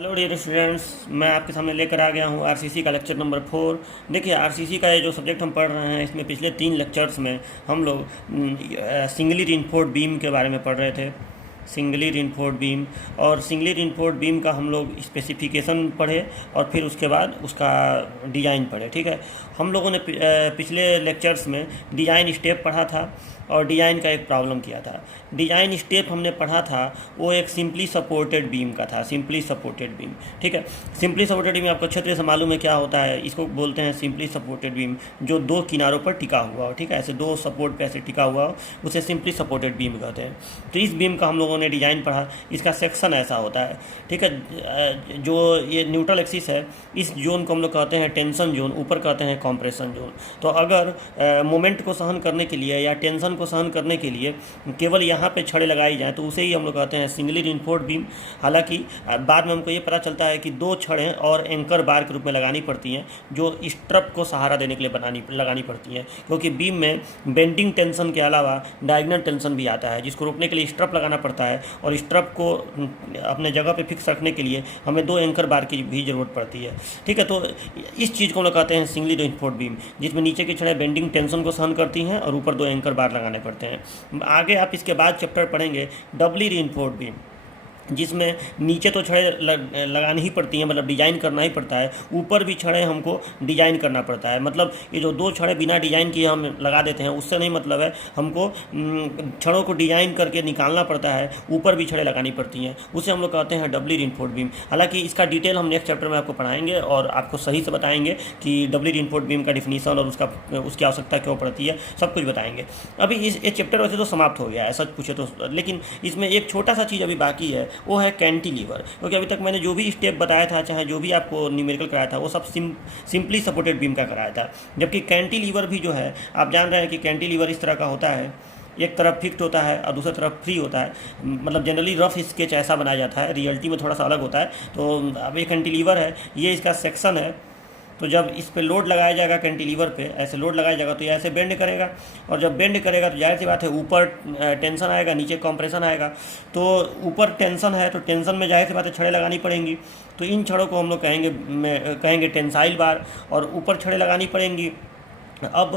Hello dear students, मैं आपके सामने लेकर आ गया हूँ आरसीसी का लेक्चर नंबर 4। देखिए, आरसीसी का ये जो सब्जेक्ट हम पढ़ रहे हैं, इसमें पिछले 3 लेक्चर्स में हम लोग सिंगली रीइंफोर्स्ड बीम के बारे में पढ़ रहे थे। सिंगली रीइंफोर्स्ड बीम और सिंगली रीइंफोर्स्ड बीम का हम लोग स्पेसिफिकेशन पढ़े और फिर उसके बाद उसका डिज़ाइन पढ़े। ठीक है, हम लोगों ने पिछले लेक्चर्स में डिज़ाइन स्टेप पढ़ा था और डिज़ाइन का एक प्रॉब्लम किया था। डिज़ाइन स्टेप हमने पढ़ा था, वो एक सिंपली सपोर्टेड बीम का था। सिंपली सपोर्टेड बीम, ठीक है। सिंपली सपोर्टेड बीम आपको अच्छे तरह से मालूम है क्या होता है। इसको बोलते हैं सिंपली सपोर्टेड बीम, जो दो किनारों पर टिका हुआ हो। ठीक है, ऐसे दो सपोर्ट पे ऐसे टिका हुआ हो, उसे सिंपली सपोर्टेड बीम कहते हैं। तो इस बीम का हम लोगों ने डिज़ाइन पढ़ा। इसका सेक्शन ऐसा होता है, ठीक है। जो ये न्यूट्रल एक्सिस है, इस जोन को हम लोग कहते हैं टेंशन जोन, ऊपर कहते हैं कॉम्प्रेशन जोन। तो अगर मोमेंट को सहन करने के लिए या टेंशन को सहन करने के लिए केवल यहाँ पे छड़ें लगाई जाएँ तो उसे ही हम लोग कहते हैं सिंगली रीइंफोर्स्ड बीम। हालांकि बाद में हमको ये पता चलता है कि दो छड़ें और एंकर बार के रूप में लगानी पड़ती हैं, जो स्ट्रप को सहारा देने के लिए लगानी पड़ती हैं, क्योंकि बीम में बेंडिंग टेंशन के अलावा डायगोनल टेंशन भी आता है, जिसको रोकने के लिए स्ट्रप लगाना पड़ता है। और स्ट्रप को अपने जगह पे फिक्स रखने के लिए हमें दो एंकर बार की भी ज़रूरत पड़ती है। ठीक है, तो इस चीज़ को हम लोग कहते हैं सिंगली रीइंफोर्स्ड बीम, जिसमें नीचे की छड़ें बेंडिंग टेंशन को सहन करती हैं और ऊपर दो एंकर बार लगाने पड़ते हैं। आगे आप इसके बाद चैप्टर पढ़ेंगे डबली रीइंफोर्स्ड बीम, जिसमें नीचे तो छड़ें लगानी ही पड़ती हैं, मतलब डिज़ाइन करना ही पड़ता है, ऊपर भी छड़ें हमको डिज़ाइन करना पड़ता है। मतलब ये जो दो छड़ें बिना डिज़ाइन किए हम लगा देते हैं, उससे नहीं मतलब है। हमको छड़ों को डिज़ाइन करके निकालना पड़ता है, ऊपर भी छड़ें लगानी पड़ती हैं, उसे हम लोग कहते हैं डबली रीइंफोर्स्ड बीम। हालांकि इसका डिटेल हम नेक्स्ट चैप्टर में आपको पढ़ाएंगे और आपको सही से बताएंगे कि डबली रीइंफोर्स्ड बीम का डिफिनीसन और उसकी आवश्यकता क्यों पड़ती है, सब कुछ बताएंगे। अभी इस चैप्टर वैसे तो समाप्त हो गया है सच पूछे तो, लेकिन इसमें एक छोटा सा चीज़ अभी बाकी है, वो है कैंटिलीवर। क्योंकि अभी तक मैंने जो भी स्टेप बताया था, चाहे जो भी आपको न्यूमेरिकल कराया था, वो सब सिंपली सपोर्टेड बीम का कराया था। जबकि कैंटिलीवर भी जो है, आप जान रहे हैं कि कैंटिलीवर इस तरह का होता है, एक तरफ फिक्स्ड होता है और दूसरी तरफ फ्री होता है। मतलब जनरली रफ स्केच ऐसा बनाया जाता है, रियलिटी में थोड़ा सा अलग होता है। तो अब ये कैंटिलीवर है, ये इसका सेक्शन है। तो जब इस पे लोड लगाया जाएगा, कैंटिलीवर पे ऐसे लोड लगाया जाएगा, तो ये ऐसे बेंड करेगा, और जब बेंड करेगा तो जाहिर सी बात है ऊपर टेंशन आएगा, नीचे कंप्रेशन आएगा। तो ऊपर टेंशन है तो टेंशन में जाहिर सी बात है छड़ें लगानी पड़ेंगी। तो इन छड़ों को हम लोग कहेंगे टेंसाइल बार, और ऊपर छड़ें लगानी पड़ेंगी। अब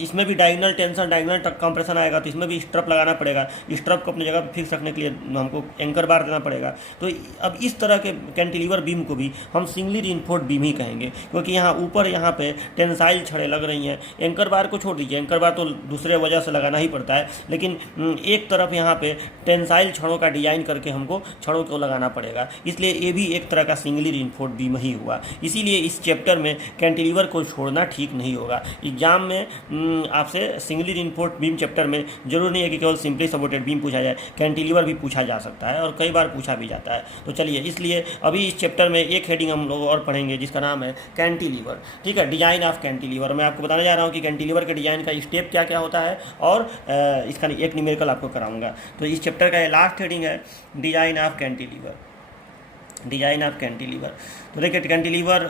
इसमें भी डायगोनल टेंशन, डायगोनल कंप्रेशन आएगा, तो इसमें भी स्ट्रप लगाना पड़ेगा। स्ट्रप को अपनी जगह पर फिक्स रखने के लिए हमको एंकर बार देना पड़ेगा। तो अब इस तरह के कैंटिलीवर बीम को भी हम सिंगली रीइंफोर्स्ड बीम ही कहेंगे, क्योंकि यहाँ ऊपर यहाँ पे टेंसाइल छड़ें लग रही हैं। एंकर बार को छोड़ दीजिए, एंकर बार तो दूसरे वजह से लगाना ही पड़ता है, लेकिन एक तरफ यहाँ पे टेंसाइल छड़ों का डिज़ाइन करके हमको छड़ों को लगाना पड़ेगा। इसलिए ये भी एक तरह का सिंगली रीइंफोर्स्ड बीम ही हुआ। इसीलिए इस चैप्टर में कैंटिलीवर को छोड़ना ठीक नहीं होगा। एग्जाम में आपसे सिंगली रीइंफोर्स्ड बीम चैप्टर में जरूर नहीं है कि केवल सिंपली सपोर्टेड बीम पूछा जाए, कैंटिलीवर भी पूछा जा सकता है और कई बार पूछा भी जाता है। तो चलिए, इसलिए अभी इस चैप्टर में एक हेडिंग हम लोग और पढ़ेंगे जिसका नाम है कैंटिलीवर। ठीक है, डिजाइन ऑफ कैंटिलीवर। मैं आपको बताने जा रहा हूँ कि कैंटिलीवर के डिजाइन का स्टेप क्या क्या होता है, और इसका एक न्यूमेरिकल आपको कराऊंगा। तो इस चैप्टर का ये लास्ट हेडिंग है design of cantilever. Design of cantilever. तो देखिए, कैंटिलीवर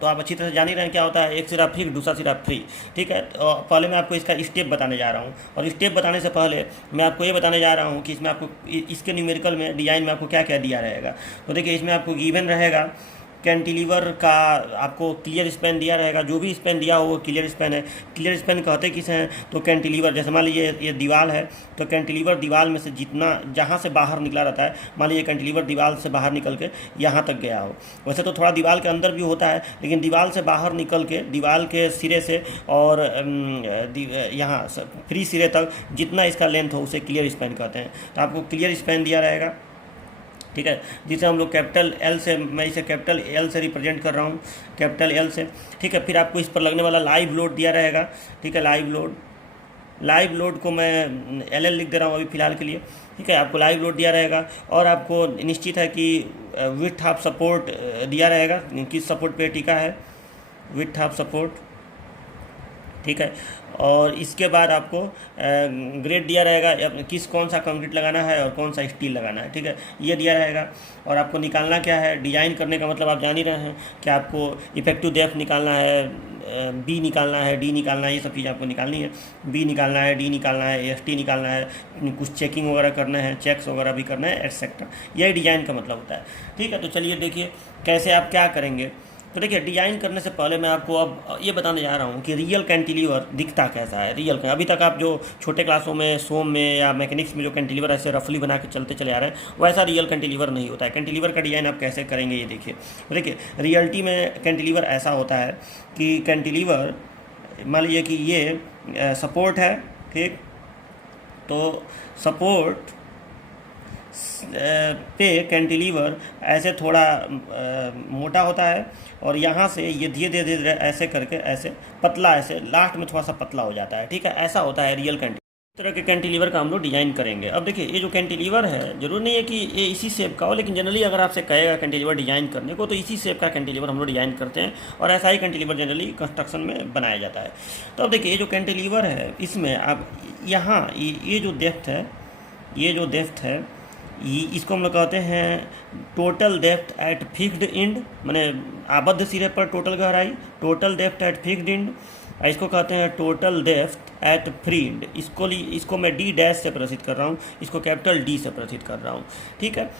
तो आप अच्छी तरह से जान ही रहे हैं क्या होता है। एक सिरा फिक्स, दूसरा सिरा फ्री। ठीक है, तो पहले मैं आपको इसका स्टेप बताने जा रहा हूँ, और स्टेप बताने से पहले मैं आपको ये बताने जा रहा हूँ कि इसमें आपको इसके न्यूमेरिकल में डिजाइन में आपको क्या क्या दिया रहेगा। तो देखिए, इसमें आपको गिवन रहेगा कैंटिलीवर का, आपको क्लियर स्पैन दिया रहेगा। जो भी स्पैन दिया हो वो क्लियर स्पैन है। क्लियर स्पैन कहते किसे हैं, तो कैंटिलीवर, जैसे मान लीजिए ये दीवार है, तो कैंटिलीवर दीवार में से जितना जहाँ से बाहर निकला रहता है, मान लीजिए कैंटिलीवर दीवार से बाहर निकल के यहाँ तक गया हो। वैसे तो थोड़ा दीवार के अंदर भी होता है, लेकिन दीवार से बाहर निकल के दीवार के सिरे से और यहाँ फ्री सिरे तक जितना इसका लेंथ हो उसे क्लियर स्पैन कहते हैं। तो आपको क्लियर स्पैन दिया रहेगा, ठीक है, जिसे हम लोग कैपिटल एल से, मैं इसे कैपिटल एल से रिप्रेजेंट कर रहा हूँ, कैपिटल एल से। ठीक है, फिर आपको इस पर लगने वाला लाइव लोड दिया रहेगा। ठीक है, लाइव लोड को मैं एल लिख दे रहा हूँ अभी फ़िलहाल के लिए। ठीक है, आपको लाइव लोड दिया रहेगा, और आपको निश्चित है कि विड्थ ऑफ सपोर्ट दिया रहेगा, किस सपोर्ट पे टिका है, विड्थ ऑफ सपोर्ट। ठीक है। और इसके बाद आपको ग्रेड दिया रहेगा किस कौन सा कंक्रीट लगाना है और कौन सा स्टील लगाना है, ठीक है, ये दिया रहेगा। और आपको निकालना क्या है, डिजाइन करने का मतलब आप जान ही रहे हैं कि आपको इफेक्टिव डेप्थ निकालना है, बी निकालना है, डी निकालना है, ये सब चीज़ें आपको निकालनी है। बी निकालना है, डी निकालना है, एस टी निकालना है, कुछ चेकिंग वगैरह करना है, चेक्स वगैरह भी करना है, एटसेट्रा। यही डिजाइन का मतलब होता है, ठीक है। तो चलिए देखिए कैसे आप क्या करेंगे। तो देखिए डिजाइन करने से पहले मैं आपको अब ये बताने जा रहा हूँ कि रियल कैंटिलीवर दिखता कैसा है। रियल का अभी तक आप जो छोटे क्लासों में सोम में या मैकेनिक्स में जो कैंटिलीवर ऐसे रफली बना के चलते चले आ रहे हैं, वैसा रियल कैंटिलीवर नहीं होता है। कैंटिलीवर का डिज़ाइन आप कैसे करेंगे ये देखिए। तो देखिए रियलिटी में कैंटिलीवर ऐसा होता है कि कैंटिलीवर मान लीजिए कि ये सपोर्ट है, ठीक, तो सपोर्ट पे कैंटिलीवर ऐसे थोड़ा मोटा होता है और यहाँ से ये धीरे धीरे ऐसे करके ऐसे पतला, ऐसे लास्ट में थोड़ा सा पतला हो जाता है, ठीक है। ऐसा होता है रियल कैंटिलीवर। इस तरह के कैंटिलीवर का हम लोग डिज़ाइन करेंगे। अब देखिए ये जो कैंटिलीवर है, जरूर नहीं है कि ये इसी शेप का हो, लेकिन जनरली अगर आपसे कहेगा कैंटिलीवर डिज़ाइन करने को तो इसी शेप का कैंटिलीवर हम लोग डिज़ाइन करते हैं और ऐसा ही कैंटिलीवर जनरली कंस्ट्रक्शन में बनाया जाता है। तो अब देखिए ये जो कैंटिलीवर है, इसमें आप यहाँ ये जो डेप्थ है, ये जो डेप्थ है, इसको हम लोग कहते हैं total depth at fixed end, माने आबद्ध सिरे पर टोटल गहराई, total depth at fixed end. इसको कहते हैं total depth at free end. इसको मैं डी डैश से प्रदर्शित कर रहा हूँ, इसको कैपिटल डी से प्रदर्शित कर रहा हूँ, ठीक है।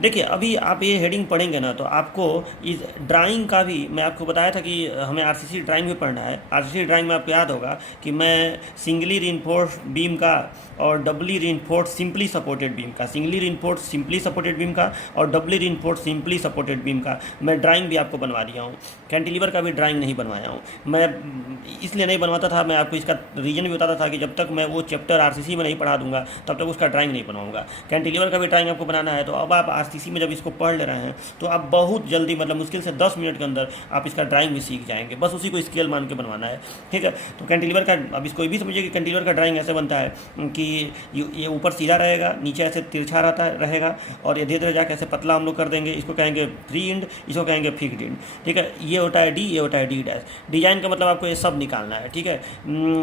देखिए अभी आप ये हेडिंग पढ़ेंगे ना तो आपको इस ड्राइंग का भी, मैं आपको बताया था कि हमें आरसीसी ड्राइंग भी पढ़ना है। आरसीसी ड्राइंग में आपको याद होगा कि मैं सिंगली रीइंफोर्स्ड बीम का और डबली रीइंफोर्स्ड सिंपली सपोर्टेड बीम का, singly reinforced simply supported beam का और डबली रीइंफोर्स्ड सिंपली सपोर्टेड बीम का मैं ड्राइंग भी आपको बनवा दिया हूँ। कैंटिलीवर का भी ड्राइंग नहीं बनवाया हूँ। मैं इसलिए नहीं बनवाता था, मैं आपको इसका रीजन भी बताता था कि जब तक मैं वो चैप्टर आरसीसी में नहीं पढ़ा दूंगा तब तक उसका ड्राइंग नहीं बनवाऊंगा। कैंटिलीवर का भी ड्राइंग आपको बनाना है। तो अब आप आरसीसी में जब इसको पढ़ ले रहे हैं तो आप बहुत जल्दी, मतलब मुश्किल से 10 मिनट के अंदर आप इसका ड्राइंग भी सीख जाएंगे। बस उसी को स्केल मान के बनवाना है, ठीक है। तो कैंटिलीवर का, अब इसको भी समझिए कि कैंटिलीवर का ड्राइंग ऐसे बनता है कि ये ऊपर सीधा रहेगा, नीचे ऐसे तिरछा रहेगा और ये धीरे धीरे जाकर ऐसे पतला हम लोग कर देंगे। इसको कहेंगे फ्री एंड, इसको कहेंगे फिक्स्ड एंड, ठीक है। ये होता है डी, ये होता है डी डैश। डिजाइन का मतलब आपको ये सब निकालना है, ठीक है।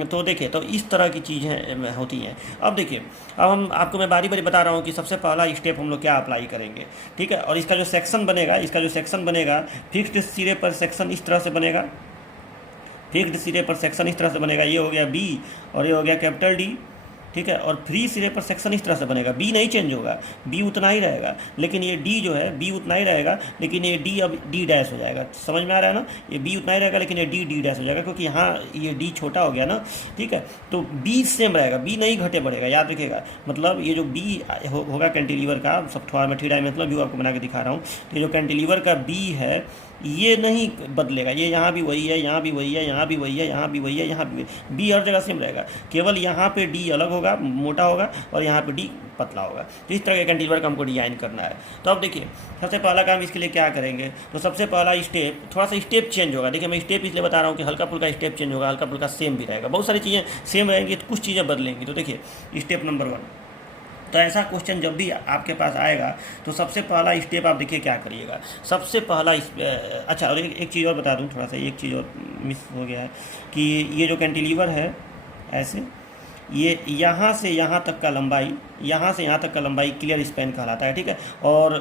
तो देखिए तो इस तरह की चीज़ें होती हैं। अब देखिए अब हम आपको मैं बारी बारी बता रहा हूँ कि सबसे पहला स्टेप हम लोग क्या अप्लाई करेंगे, ठीक है। और इसका जो सेक्शन बनेगा, इसका जो सेक्शन बनेगा, फिक्स्ड सिरे पर सेक्शन इस तरह से बनेगा, फिक्स्ड सिरे पर सेक्शन इस तरह से बनेगा। ये हो गया बी और ये हो गया कैपिटल डी, ठीक है। और फ्री सिरे पर सेक्शन इस तरह से बनेगा, बी नहीं चेंज होगा, बी उतना ही रहेगा, लेकिन ये डी जो है बी उतना ही रहेगा, लेकिन ये डी अब डी डैश हो जाएगा। समझ में आ रहा है ना, ये बी उतना ही रहेगा लेकिन ये डी डी डैश हो जाएगा, क्योंकि यहाँ ये डी छोटा हो गया ना, ठीक है। तो बी सेम रहेगा, बी नहीं घटे बढ़ेगा, याद रखिएगा। मतलब ये जो बी होगा कैंटिलीवर का, सब थोड़ा मैं 3 डायमेंशनल व्यू आपको बना के दिखा रहा हूँ। तो जो कैंटिलीवर का बी है ये नहीं बदलेगा, ये यहाँ भी वही है, यहाँ भी वही है, यहाँ भी वही है, यहाँ भी वही है, यहाँ भी बी हर जगह सेम रहेगा, केवल यहाँ पे डी अलग होगा, मोटा होगा, और यहाँ पे डी पतला होगा। तो इस तरह के कैंटिलीवर का हमको डिजाइन करना है। तो अब देखिए सबसे पहला काम इसके लिए क्या करेंगे, तो सबसे पहला स्टेप, थोड़ा सा स्टेप चेंज होगा। देखिए मैं स्टेप इसलिए बता रहा हूँ कि हल्का फुल्का स्टेप चेंज होगा, हल्का फुल्का सेम भी रहेगा। बहुत सारी चीज़ें सेम रहेंगी तो कुछ चीज़ें बदलेंगी। तो देखिए स्टेप नंबर 1, तो ऐसा क्वेश्चन जब भी आपके पास आएगा तो सबसे पहला स्टेप आप देखिए क्या करिएगा। सबसे पहला अच्छा, और एक चीज़ और बता दूं, थोड़ा सा एक चीज़ और मिस हो गया है कि ये जो कैंटिलीवर है ऐसे, ये यहाँ से यहाँ तक का लंबाई, यहाँ से यहाँ तक का लंबाई क्लियर स्पैन कहलाता है, ठीक है। और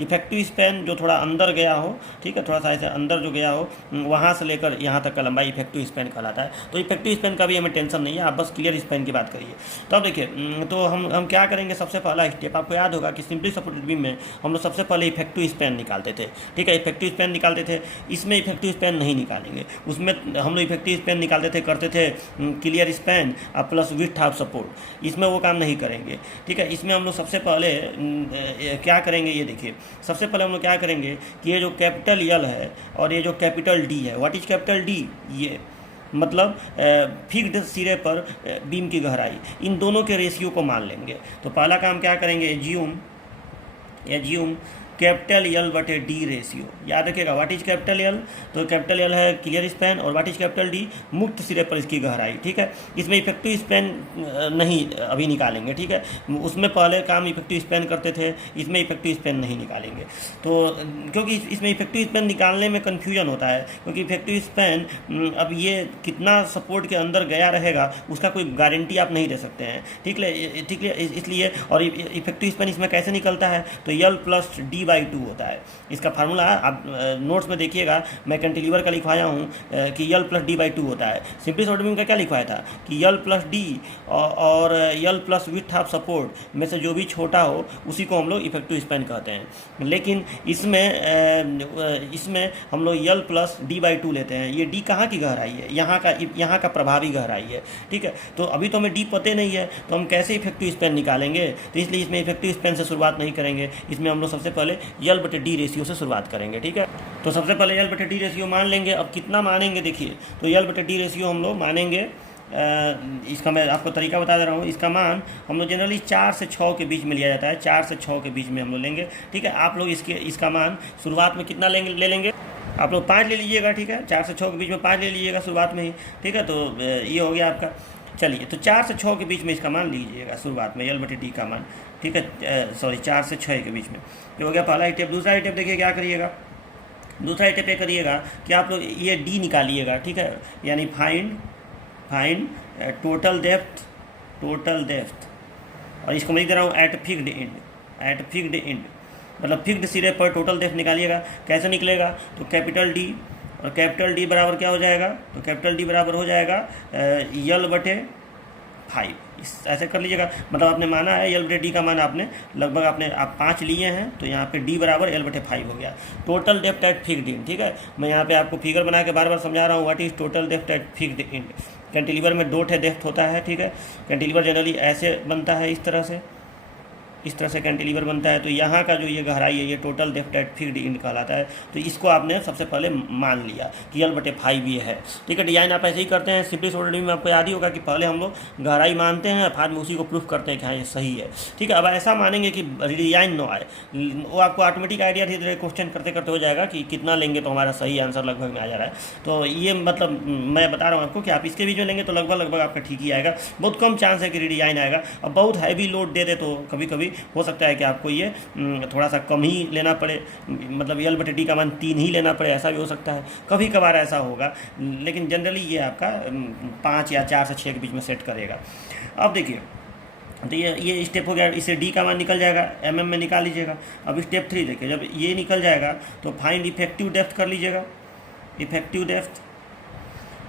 इफेक्टिव स्पैन जो थोड़ा अंदर गया हो, ठीक है, थोड़ा सा ऐसे अंदर जो गया हो, वहाँ से लेकर यहाँ तक का लंबाई इफेक्टिव स्पैन कहलाता है। तो इफेक्टिव स्पैन का भी हमें टेंशन नहीं है, आप बस क्लियर स्पैन की बात करिए। तो अब देखिए तो हम क्या करेंगे, सबसे पहला स्टेप आपको याद होगा कि सिंपली सपोर्टेड बीम में हम लोग सबसे पहले इफेक्टिव स्पैन निकालते थे, ठीक है। इफेक्टिव स्पैन निकालते थे, इसमें इफेक्टिव स्पैन नहीं निकालेंगे। उसमें हम लोग इफेक्टिव स्पैन निकालते थे, करते थे clear span plus width of support. इसमें वो काम नहीं करेंगे, ठीक है। इसमें हम लोग सबसे पहले क्या करेंगे, ये देखिए सबसे पहले हम लोग क्या करेंगे कि ये जो कैपिटल एल है और ये जो कैपिटल डी है, व्हाट इज कैपिटल डी, ये मतलब फिक्स्ड सिरे पर बीम की गहराई, इन दोनों के रेशियो को मान लेंगे। तो पहला काम क्या करेंगे, एज्यूम कैपिटल यल बटे डी रेशियो। याद रखिएगा व्हाट इज कैपिटल यल, तो कैपिटल यल है क्लियर स्पैन और व्हाट इज कैपिटल डी मुक्त सिरे पर इसकी गहराई। ठीक है, इसमें इफेक्टिव स्पैन नहीं अभी निकालेंगे। ठीक है, उसमें पहले काम इफेक्टिव स्पैन करते थे, इसमें इफेक्टिव स्पैन नहीं निकालेंगे। तो क्योंकि इसमें इफेक्टिव स्पैन निकालने में कन्फ्यूजन होता है, क्योंकि इफेक्टिव स्पैन अब ये कितना सपोर्ट के अंदर गया रहेगा उसका कोई गारंटी आप नहीं दे सकते हैं। ठीक है, इसलिए और इफेक्टिव स्पैन इसमें कैसे निकलता है, तो यल प्लस डी बाई टू होता है इसका फार्मूला। आप नोट्स में देखिएगा मैं कैंटिलीवर का लिखवाया हूँ कि यल प्लस डी बाई टू होता है। सिंपली शॉर्ट बीम का क्या लिखवाया था कि यल प्लस डी और यल प्लस विड्थ ऑफ सपोर्ट में से जो भी छोटा हो उसी को हम लोग इफेक्टिव स्पैन कहते हैं। लेकिन इसमें हम लोग यल प्लस डी बाई टू लेते हैं। ये डी कहाँ की गहराई है, यहाँ का प्रभावी गहराई है। ठीक है, तो अभी तो हमें डी पते नहीं है तो हम कैसे इफेक्टिव स्पैन निकालेंगे, तो इसलिए इसमें इफेक्टिव स्पैन से शुरुआत नहीं करेंगे। इसमें हम लोग सबसे पहले यल बटे डी रेशियो से शुरुआत करेंगे। ठीक है, तो सबसे पहले यल बटे डी रेशियो मान लेंगे। अब कितना मानेंगे देखिए, तो यल बटे डी रेशियो हम लोग मानेंगे, इसका मैं आपको तरीका बता दे रहा हूँ। इसका मान हम लोग जनरली 4 से 6 के बीच में लिया जाता है, 4 से 6 के बीच में हम लोग लेंगे। ठीक है, आप लोग इसका मान शुरुआत में कितना ले लेंगे, आप लोग 5 ले लीजिएगा। ठीक है, 4 से 6 के बीच में 5 ले लीजिएगा शुरुआत में ही। ठीक है, तो ये हो गया आपका। चलिए, तो 4 से 6 के बीच में इसका मान लीजिएगा शुरुआत में, यल बटे डी का मान। ठीक है, सॉरी 4 से 6 के बीच में ये हो गया पहला स्टेप। दूसरा स्टेप देखिए क्या करिएगा, दूसरा स्टेप ये करिएगा कि आप लोग ये डी निकालिएगा। ठीक है, यानी फाइंड टोटल डेप्थ, और इसको मैं लिख दे रहा हूँ एट फिक्स्ड एंड, मतलब फिक्स्ड सिरे पर टोटल डेप्थ निकालिएगा। कैसे निकलेगा, तो कैपिटल डी, और कैपिटल डी बराबर क्या हो जाएगा, तो कैपिटल डी बराबर हो जाएगा यल बटे 5। ऐसे कर लीजिएगा, मतलब आपने माना है यल बटे डी का मान आपने लगभग आप 5 लिए हैं, तो यहाँ पे डी बराबर यल बटे 5 हो गया। Total depth at fixed end. ठीक है, मैं यहाँ पे आपको फिगर बना के बार बार समझा रहा हूँ what is total depth at fixed end. Cantilever में 2 डेप्थ होता है। ठीक है, कैंटिलीवर जनरली ऐसे बनता है, इस तरह से कैंटिलीवर बनता है। तो यहाँ का जो ये गहराई है ये total depth at fixed end कहलाता है। तो इसको आपने सबसे पहले मान लिया कि यल बटे 5 ये है। ठीक है, डिजाइन आप ऐसे ही करते हैं। सिंपली शॉर्ट में आपको याद ही होगा कि पहले हम लोग गहराई मानते हैं, बाद में उसी को प्रूफ करते हैं कि हाँ ये सही है। ठीक है, अब ऐसा मानेंगे कि डिजाइन ना आए, वो आपको ऑटोमेटिक आइडिया धीरे धीरे क्वेश्चन करते करते हो जाएगा कि कितना लेंगे तो हमारा सही आंसर लगभग में आ जा रहा है। तो ये मतलब मैं बता रहा हूँ आपको कि आप इसके बीच में लेंगे तो लगभग आपका ठीक ही आएगा। बहुत कम चांस है कि डिजाइन आएगा। अब बहुत हैवी लोड दे दे तो कभी कभी हो सकता है कि आपको ये थोड़ा सा कम ही लेना पड़े, मतलब यल बटे डी का मान 3 ही लेना पड़े, ऐसा भी हो सकता है। कभी कभार ऐसा होगा, लेकिन जनरली ये आपका 5 या 4 से 6 के बीच में सेट करेगा। अब देखिए, तो ये स्टेप हो गया, इससे डी का मान निकल जाएगा, mm में निकाल लीजिएगा। अब स्टेप 3 देखिए, जब ये निकल जाएगा तो फाइंड इफेक्टिव डेप्थ कर लीजिएगा, इफेक्टिव डेप्थ।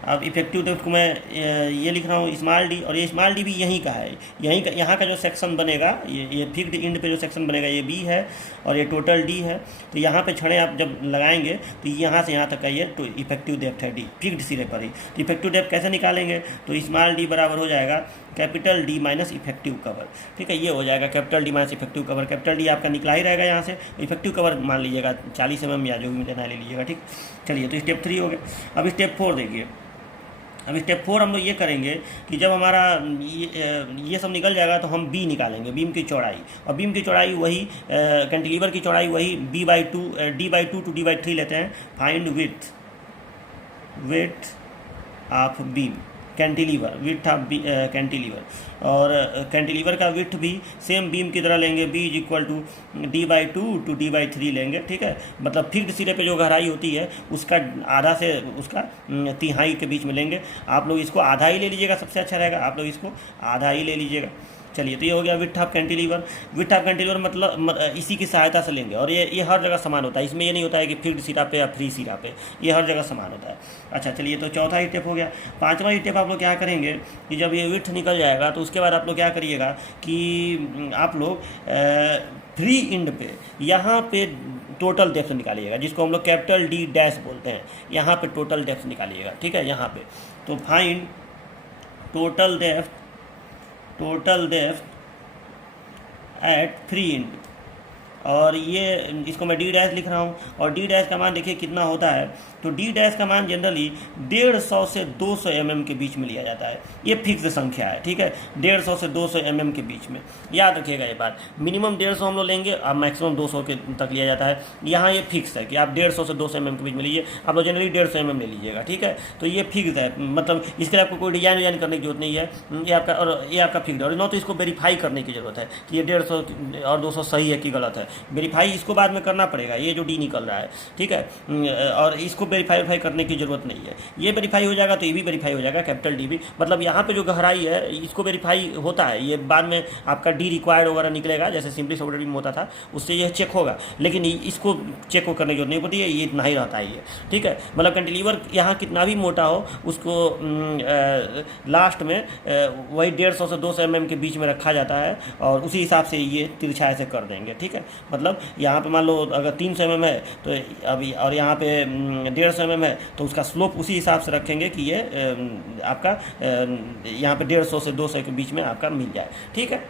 अब इफेक्टिव डेप्थ को मैं ये लिख रहा हूँ स्मॉल डी, और ये स्मॉल डी भी यहीं का है, यहाँ का जो सेक्शन बनेगा, ये फिक्स्ड एंड पे जो सेक्शन बनेगा ये बी है और ये टोटल डी है। तो यहाँ पे छड़े आप जब लगाएंगे तो यहाँ से यहाँ तक का ये तो इफेक्टिव डेप्थ है डी, फिक्स्ड सिरे पर ही। तो इफेक्टिव डेप्थ कैसे निकालेंगे, तो स्मॉल डी बराबर हो जाएगा capital D minus effective cover. ठीक है, ये हो जाएगा capital D minus effective cover. Capital D आपका निकला ही रहेगा यहाँ से, इफेक्टिव कवर मान लीजिएगा 40 mm या जो भी लेना ले लीजिएगा। ठीक, चलिए, तो स्टेप 3 हो गया। अब स्टेप 4 देखिए, अब स्टेप 4 हम लोग ये करेंगे कि जब हमारा ये सब निकल जाएगा तो हम बी निकालेंगे, बीम की चौड़ाई। और बीम की चौड़ाई वही कैंटिलीवर की चौड़ाई वही डी2 टू d/3 लेते हैं। Find width of beam cantilever, width of cantilever, और कैंटिलीवर का विड्थ भी सेम बीम की तरह लेंगे, b is equal to d/2 to d/3 लेंगे। ठीक है, मतलब फिक्स्ड सिरे पे जो गहराई होती है उसका आधा से उसका तिहाई के बीच में लेंगे। आप लोग इसको आधा ही ले लीजिएगा, सबसे अच्छा रहेगा, आप लोग इसको आधा ही ले लीजिएगा। चलिए, तो ये हो गया width of cantilever. Width of cantilever मतलब इसी की सहायता से लेंगे, और ये हर जगह समान होता है, इसमें ये नहीं होता है कि फिक्स्ड सिरा पे या फ्री सिरा पे, ये हर जगह समान होता है। अच्छा, चलिए, तो चौथा स्टेप हो गया। 5वां स्टेप आप लोग क्या करेंगे कि जब ये विड्थ निकल जाएगा तो उसके बाद आप लोग क्या करिएगा कि आप लोग फ्री एंड पे यहाँ पे टोटल डेप्थ निकालिएगा, जिसको हम लोग कैपिटल डी डैश बोलते हैं। यहाँ पे टोटल डेप्थ निकालिएगा। ठीक है, यहाँ पे तो find total depth at free end. और ये इसको मैं डी डैश लिख रहा हूँ, और डी डैश का मान देखिए कितना होता है। तो डी डैश का मान जनरली 150 से 200 के बीच में लिया जाता है। ये फिक्स संख्या है, ठीक है, 150 से 200 के बीच में। याद रखिएगा ये बात, मिनिमम 150 हम लोग लेंगे और मैक्सिमम 200 के तक लिया जाता है। यहाँ ये फिक्स है कि आप 150 से 200 के बीच में लीजिए, आप लोग जनरली 150 ले लीजिएगा, ठीक है। तो ये फिक्स है, मतलब इसके लिए आपको कोई डिजाइन विजाइन करने की जरूरत नहीं है, ये आपका, और ये आपका फिक्स है। और ना तो इसको वेरीफाई करने की जरूरत है कि ये 150 और 200 सही है कि गलत है। वेरीफाई इसको बाद में करना पड़ेगा, ये जो डी निकल रहा है, ठीक है, और इसको वेरीफाई करने की जरूरत नहीं है। ये वेरीफाई हो जाएगा तो ये भी वेरीफाई हो जाएगा, कैपिटल डी भी। मतलब यहाँ पे जो गहराई है इसको वेरीफाई होता है, ये बाद में आपका डी रिक्वायर्ड वगैरह निकलेगा, जैसे सिंपली सॉफ्टवेयर में होता था, उससे यह चेक होगा। लेकिन इसको चेक करने की जरूरत नहीं पड़ती है, ये इतना ही रहता है ये, ठीक है। मतलब कैंटिलीवर यहाँ कितना भी मोटा हो उसको लास्ट में वही 150 से 200 के बीच में रखा जाता है, और उसी हिसाब से ये तिरछा ऐसे कर देंगे, ठीक है। मतलब यहाँ पे मान लो अगर 300 है तो अभी, और यहाँ पे 150 है तो उसका स्लोप उसी हिसाब से रखेंगे कि ये आपका यहाँ पे 150 से 200 के बीच में आपका मिल जाए, ठीक है।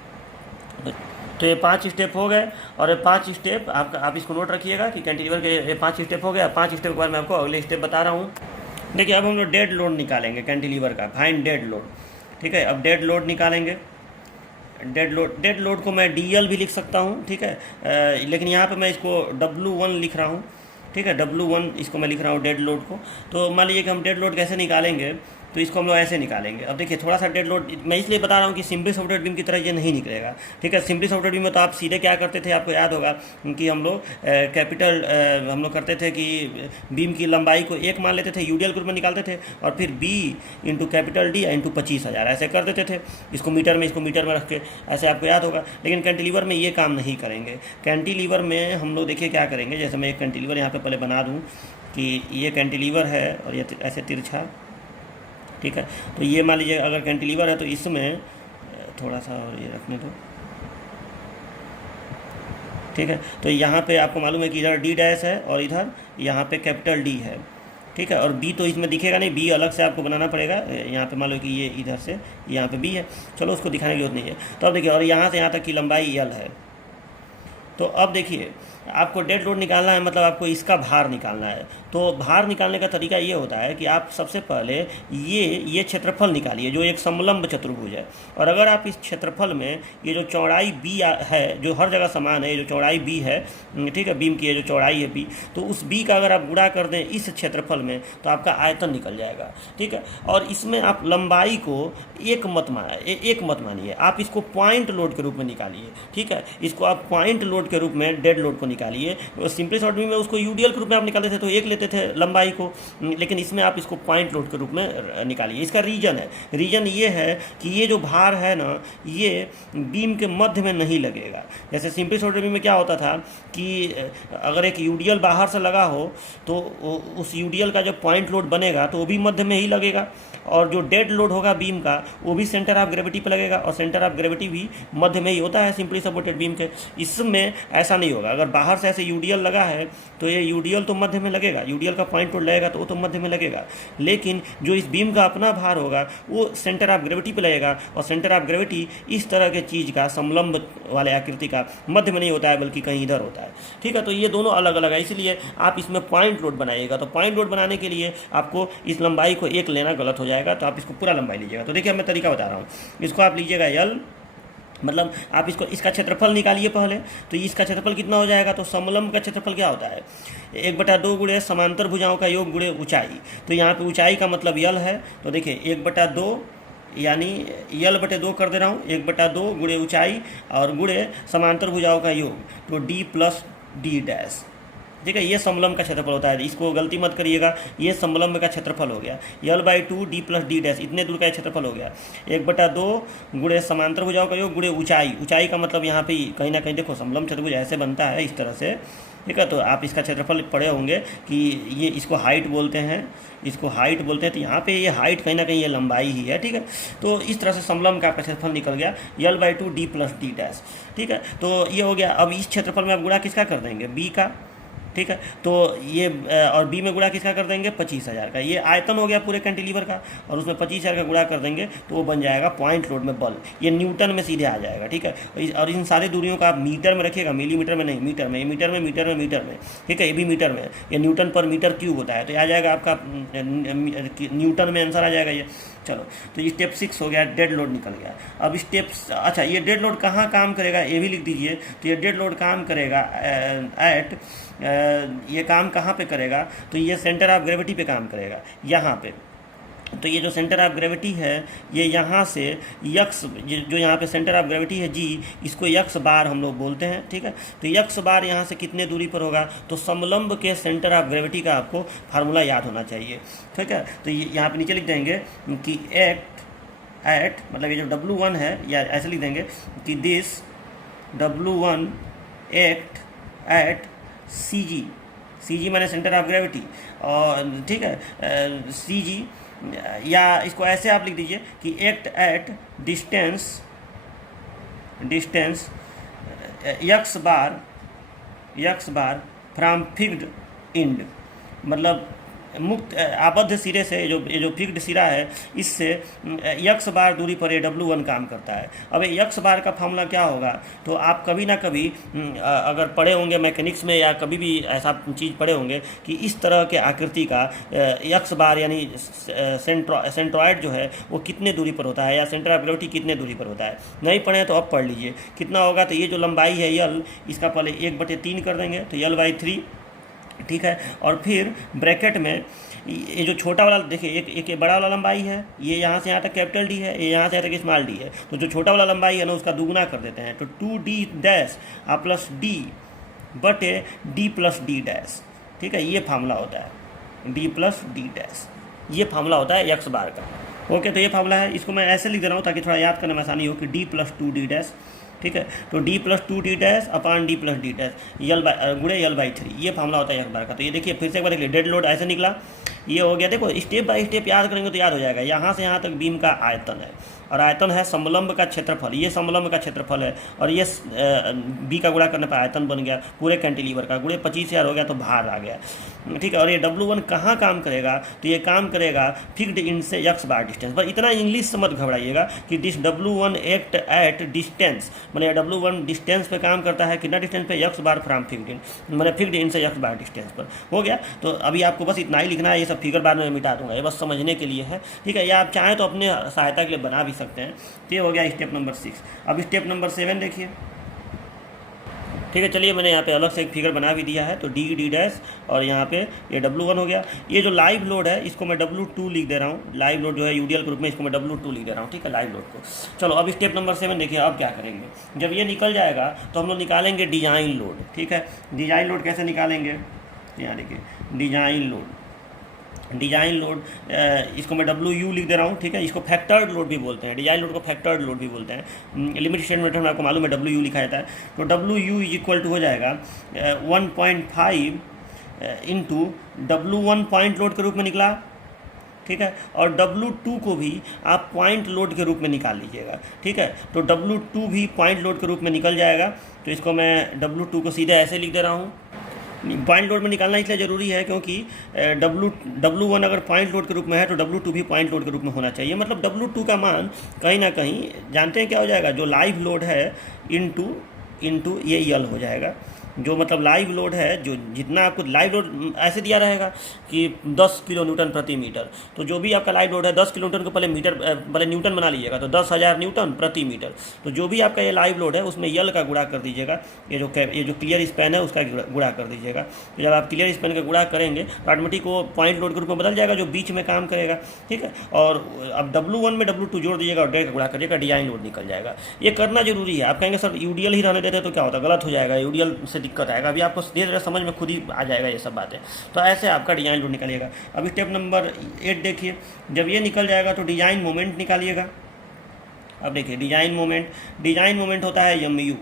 तो ये 5 स्टेप हो गए, और ये 5 स्टेप आप इसको नोट रखिएगा कि कैंटिलीवर के ये 5 स्टेप हो गया। 5 स्टेप के बाद मैं आपको अगले स्टेप बता रहा हूँ। देखिए अब हम लोग डेड लोड निकालेंगे कैंटिलीवर का, फाइंड डेड लोड, ठीक है। अब डेड लोड निकालेंगे। डेड लोड को मैं DL भी लिख सकता हूँ, ठीक है, लेकिन यहाँ पे मैं इसको W1 लिख रहा हूँ, ठीक है, W1 इसको मैं लिख रहा हूँ डेड लोड को। तो मान लीजिए कि हम डेड लोड कैसे निकालेंगे, तो इसको हम लोग ऐसे निकालेंगे। अब देखिए थोड़ा सा डेड लोड मैं इसलिए बता रहा हूँ कि सिंपली सॉफ्टवेयर बीम की तरह ये नहीं निकलेगा, ठीक है। सिंपली सॉफ्टवेयर बीम में तो आप सीधे क्या करते थे, आपको याद होगा कि हम लोग हम लोग करते थे कि बीम की लंबाई को 1 मान लेते थे, यूडीएल के रूप में निकालते थे, और फिर B into capital D into 25,000 ऐसे कर देते थे, इसको मीटर में रख के, ऐसे आपको याद होगा। लेकिन कैंटिलीवर में ये काम नहीं करेंगे। कैंटिलीवर में हम लोग देखिए क्या करेंगे, जैसे मैं एक कैंटिलीवर यहाँ पर पहले बना दूँ कि ये कैंटिलीवर है और ये ऐसे तिरछा, ठीक है। तो ये मान लीजिए अगर कैंटिलीवर है तो इसमें थोड़ा सा और ये रखने दो, ठीक है। तो यहाँ पे आपको मालूम है कि इधर D डैश है और इधर यहाँ पे कैपिटल D है, ठीक है। और B तो इसमें दिखेगा नहीं, B अलग से आपको बनाना पड़ेगा। यहाँ पे मान लो कि ये इधर से यहाँ पे B है, चलो उसको दिखाने की जरूरत नहीं है। तो अब देखिए, और यहाँ से यहाँ तक की लंबाई L है। तो अब देखिए आपको डेड लोड निकालना है, मतलब आपको इसका भार निकालना है। तो भार निकालने का तरीका ये होता है कि आप सबसे पहले ये क्षेत्रफल निकालिए जो एक समलंब चतुर्भुज है। और अगर आप इस क्षेत्रफल में ये जो चौड़ाई B है, जो हर जगह समान है, ये जो चौड़ाई B है, ठीक है, बीम की ये जो चौड़ाई है B, तो उस B का अगर आप गुणा कर दें इस क्षेत्रफल में तो आपका आयतन निकल जाएगा, ठीक है। और इसमें आप लंबाई को एक मत मानिए, आप इसको पॉइंट लोड के रूप में निकालिए, ठीक है। इसको आप पॉइंट लोड के रूप में डेड लोड को निकालिए। सिंपली शॉर्ट में उसको यूडीएल के रूप में आप निकालते थे तो 1 लेते थे लंबाई को, लेकिन इसमें आप इसको पॉइंट लोड के रूप में निकालिए। इसका रीजन ये है कि ये जो भार है ना, ये बीम के मध्य में नहीं लगेगा। जैसे सिंपली शॉर्ट में क्या होता था कि अगर एक यूडीएल बाहर से लगा हो तो उस यूडीएल का जो पॉइंट लोड बनेगा तो वो भी मध्य में ही लगेगा, और जो डेड लोड होगा बीम का वो भी सेंटर ऑफ ग्रेविटी पर लगेगा, और सेंटर ऑफ ग्रेविटी भी मध्य में ही होता है सिंपली सपोर्टेड बीम के। इसमें ऐसा नहीं होगा। अगर बाहर से ऐसे यूडीएल लगा है तो ये यूडीएल तो मध्य में लगेगा, यूडीएल का पॉइंट लोड लगेगा तो वो तो मध्य में लगेगा, लेकिन जो इस बीम का अपना भार होगा वो सेंटर ऑफ ग्रेविटी पर लगेगा, और सेंटर ऑफ ग्रेविटी इस तरह के चीज़ का समलंब वाले आकृति का मध्य में नहीं होता है बल्कि कहीं इधर होता है, ठीक है। तो ये दोनों अलग अलग है, इसलिए आप इसमें पॉइंट लोड बनाइएगा। तो पॉइंट लोड बनाने के लिए आपको इस लंबाई को 1 लेना गलत हो जाएगा, तो आप इसको पूरा लंबाई लीजिएगा। तो देखिए मैं तरीका बता रहा हूँ, इसको आप लीजिएगा L, मतलब आप इसका क्षेत्रफल निकालिए पहले। तो इसका क्षेत्रफल कितना हो जाएगा, तो समलंब का क्षेत्रफल क्या होता है, 1/2 गुणे समांतर भुजाओं का योग गुणे ऊंचाई। तो यहाँ पे ऊंचाई का मतलब L है, तो देखिए 1/2 यानी L/2 कर दे रहा हूँ, 1/2 गुणे ऊंचाई और गुणे समांतर भुजाओं का योग, तो D प्लस D डैश, ठीक है। ये समलंब का क्षेत्रफल होता है, इसको गलती मत करिएगा, ये समलंब का क्षेत्रफल हो गया। L/2 D plus D dash, इतने दूर का क्षेत्रफल हो गया। 1/2 गुणे समांतर भुजाओं का योग गुणे ऊंचाई का मतलब यहाँ पे कहीं ना कहीं देखो समलंब चतुर्भुज ऐसे बनता है इस तरह से, ठीक है। तो आप इसका क्षेत्रफल पढ़े होंगे कि ये इसको हाइट बोलते हैं, तो यहाँ पे ये हाइट कहीं ना कहीं ये लंबाई ही है, ठीक है। तो इस तरह से समलंब का क्षेत्रफल निकल गया L/2 D plus D dash, ठीक है। तो ये हो गया। अब इस क्षेत्रफल में आप गुणा किसका कर देंगे, B का, ठीक है। तो ये और बी में गुणा किसका कर देंगे, 25,000 का। ये आयतन हो गया पूरे कैंटिलीवर का, और उसमें 25,000 का गुणा कर देंगे तो वो बन जाएगा पॉइंट लोड में बल। ये न्यूटन में सीधे आ जाएगा, ठीक है। और इन सारी दूरियों का आप मीटर में रखिएगा, मिलीमीटर में नहीं, मीटर में, मीटर में, मीटर में, मीटर में, ठीक है। ये भी मीटर में, ये न्यूटन पर मीटर क्यूब होता है, तो आ जाएगा आपका न्यूटन में आंसर आ जाएगा ये। चलो, तो ये स्टेप 6 हो गया, डेड लोड निकल गया। अब स्टेप, अच्छा, ये डेड लोड कहाँ काम करेगा ये भी लिख दीजिए। तो ये डेड लोड काम करेगा ये काम कहाँ पे करेगा, तो ये सेंटर ऑफ ग्रेविटी पे काम करेगा, यहाँ पे। तो ये जो सेंटर ऑफ ग्रेविटी है ये यहाँ से यक्स, जो यहाँ पे सेंटर ऑफ ग्रेविटी है जी, इसको यक्स बार हम लोग बोलते हैं, ठीक है। तो यक्स बार यहाँ से कितने दूरी पर होगा, तो समलंब के सेंटर ऑफ ग्रेविटी का आपको फार्मूला याद होना चाहिए, ठीक है। तो ये यहाँ पे नीचे लिख देंगे कि एट मतलब ये जो W1 है, या ऐसे लिख देंगे कि this W1 act at CG माने सेंटर ऑफ ग्रेविटी, और ठीक है, CG, या इसको ऐसे आप लिख दीजिए कि act at distance x bar from fixed and, मतलब मुक्त आबद्ध सिरे से, ये जो फिक्स्ड सिरा है, इससे यक्स बार दूरी पर ये W1 काम करता है। अब ये यक्स बार का फॉर्मूला क्या होगा, तो आप कभी ना कभी अगर पढ़े होंगे मैकेनिक्स में, या कभी भी ऐसा चीज़ पढ़े होंगे कि इस तरह के आकृति का यक्स बार यानी सेंट्रॉयड जो है वो कितने दूरी पर होता है, या सेंटर ऑफ ग्रेविटी कितने दूरी पर होता है। नहीं पढ़े तो अब पढ़ लीजिए कितना होगा। तो ये जो लंबाई है यल, इसका पहले 1/3 कर देंगे, तो L/3, ठीक है। और फिर ब्रैकेट में ये जो छोटा वाला, देखिए एक बड़ा वाला लंबाई है, ये यहाँ से यहाँ तक कैपिटल डी है, ये यहाँ से यहाँ तक स्मॉल डी है, तो जो छोटा वाला लंबाई है ना उसका दुगुना कर देते हैं, तो 2D डैश प्लस डी बटे D प्लस D डैश, ठीक है। ये फार्मूला होता है D प्लस D डैश, ये फार्मूला होता है यक्स बार का। ओके, तो ये फार्मूला है, इसको मैं ऐसे लिख दे रहा हूँ ताकि थोड़ा याद करने में आसानी हो कि D प्लस 2D डैश, ठीक है। तो D प्लस 2D डैश अपान D प्लस D डैश गुणे L/3, ये फार्मूला होता है एक बार का। तो ये देखिए फिर से एक बार देखिए, डेड लोड ऐसे निकला, ये हो गया। देखो स्टेप बाय स्टेप याद करेंगे तो याद हो जाएगा। यहाँ से यहाँ तक बीम का आयतन है, और आयतन है समलंब का क्षेत्रफल, ये समलंब का क्षेत्रफल है, और ये बी का गुणा करने पर आयतन बन गया पूरे कैंटिलीवर का, गुणे 25,000 हो गया तो भार आ गया, ठीक है। और ये W1 कहाँ काम करेगा, तो ये काम करेगा फिक्स्ड इंड से यक्स बार डिस्टेंस पर। इतना इंग्लिश से मत घबराइएगा कि this W1 act at distance, मतलब W1 डिस्टेंस पे काम करता है, कितना डिस्टेंस पे, x bar from fixed end, मतलब फिक्स्ड इंड से यक्स बार डिस्टेंस पर। हो गया, तो अभी आपको बस इतना ही लिखना है, ये सब फिगर बाद में मिटा दूंगा, ये बस समझने के लिए है, ठीक है। या आप चाहें तो अपने सहायता के लिए बना भी सकते हैं। तो ये हो गया स्टेप नंबर 6। अब स्टेप नंबर 7 देखिए, ठीक है। चलिए, मैंने यहाँ पे अलग से एक फिगर बना भी दिया है, तो D डैश, और यहाँ पे ये W1 हो गया। ये जो लाइव लोड है इसको मैं W2 लिख दे रहा हूँ, लाइव लोड जो है यूडीएल ग्रुप में, इसको मैं W2 लिख दे रहा हूँ, ठीक है, लाइव लोड को। चलो, अब स्टेप नंबर 7 देखिए, अब क्या करेंगे। जब ये निकल जाएगा तो हम लोग निकालेंगे डिजाइन लोड, ठीक है। डिजाइन लोड कैसे निकालेंगे, यहाँ देखिए, डिजाइन लोड, इसको मैं WU लिख दे रहा हूँ, ठीक है। इसको फैक्टर्ड लोड भी बोलते हैं, डिजाइन लोड को फैक्टर्ड लोड भी बोलते हैं। लिमिट स्टेटमेंट में आपको मालूम है WU लिखा जाता है, तो WU इज इक्वल टू हो जाएगा 1.5 इंटू W1 पॉइंट लोड के रूप में निकला, ठीक है। और W2 को भी आप पॉइंट लोड के रूप में निकाल लीजिएगा, ठीक है। तो W2 भी पॉइंट लोड के रूप में निकल जाएगा, तो इसको मैं W2 को सीधे ऐसे लिख दे रहा हूँ। पॉइंट लोड में निकालना इसलिए ज़रूरी है क्योंकि W1 अगर पॉइंट लोड के रूप में है तो W2 भी पॉइंट लोड के रूप में होना चाहिए। मतलब W2 का मान कहीं ना कहीं जानते हैं क्या हो जाएगा, जो लाइव लोड है इंटू ये यल हो जाएगा। जो मतलब लाइव लोड है, जो जितना आपको लाइव लोड ऐसे दिया रहेगा कि 10 किलो न्यूटन प्रति मीटर, तो जो भी आपका लाइव लोड है 10 किलो न्यूटन को पहले न्यूटन बना लीजिएगा, तो 10,000 न्यूटन प्रति मीटर। तो जो भी आपका ये लाइव लोड है उसमें यल का गुणा कर दीजिएगा, ये जो क्लियर स्पैन है उसका गुणा कर दीजिएगा। तो जब आप क्लियर स्पैन का गुणा करेंगे तो ऑटोमेटिक वो पॉइंट लोड के रूप में बदल जाएगा, जो बीच में काम करेगा, ठीक है। और अब W1 में W2 जोड़ दीजिएगा और डेढ़ का गुणा करिएगा, डिजाइन लोड निकल जाएगा। ये करना जरूरी है। आप कहेंगे सर यूडीएल ही रहने देते तो क्या होता, गलत हो जाएगा, यूडीएल से दिक्कत आएगा। अभी आपको धीरे धीरे समझ में खुद ही आ जाएगा ये सब बातें। तो ऐसे आपका डिजाइन लोड निकलिएगा। अब स्टेप नंबर 8 देखिए, जब ये निकल जाएगा तो डिजाइन मोमेंट निकालिएगा। अब देखिए डिजाइन मोमेंट होता है MU,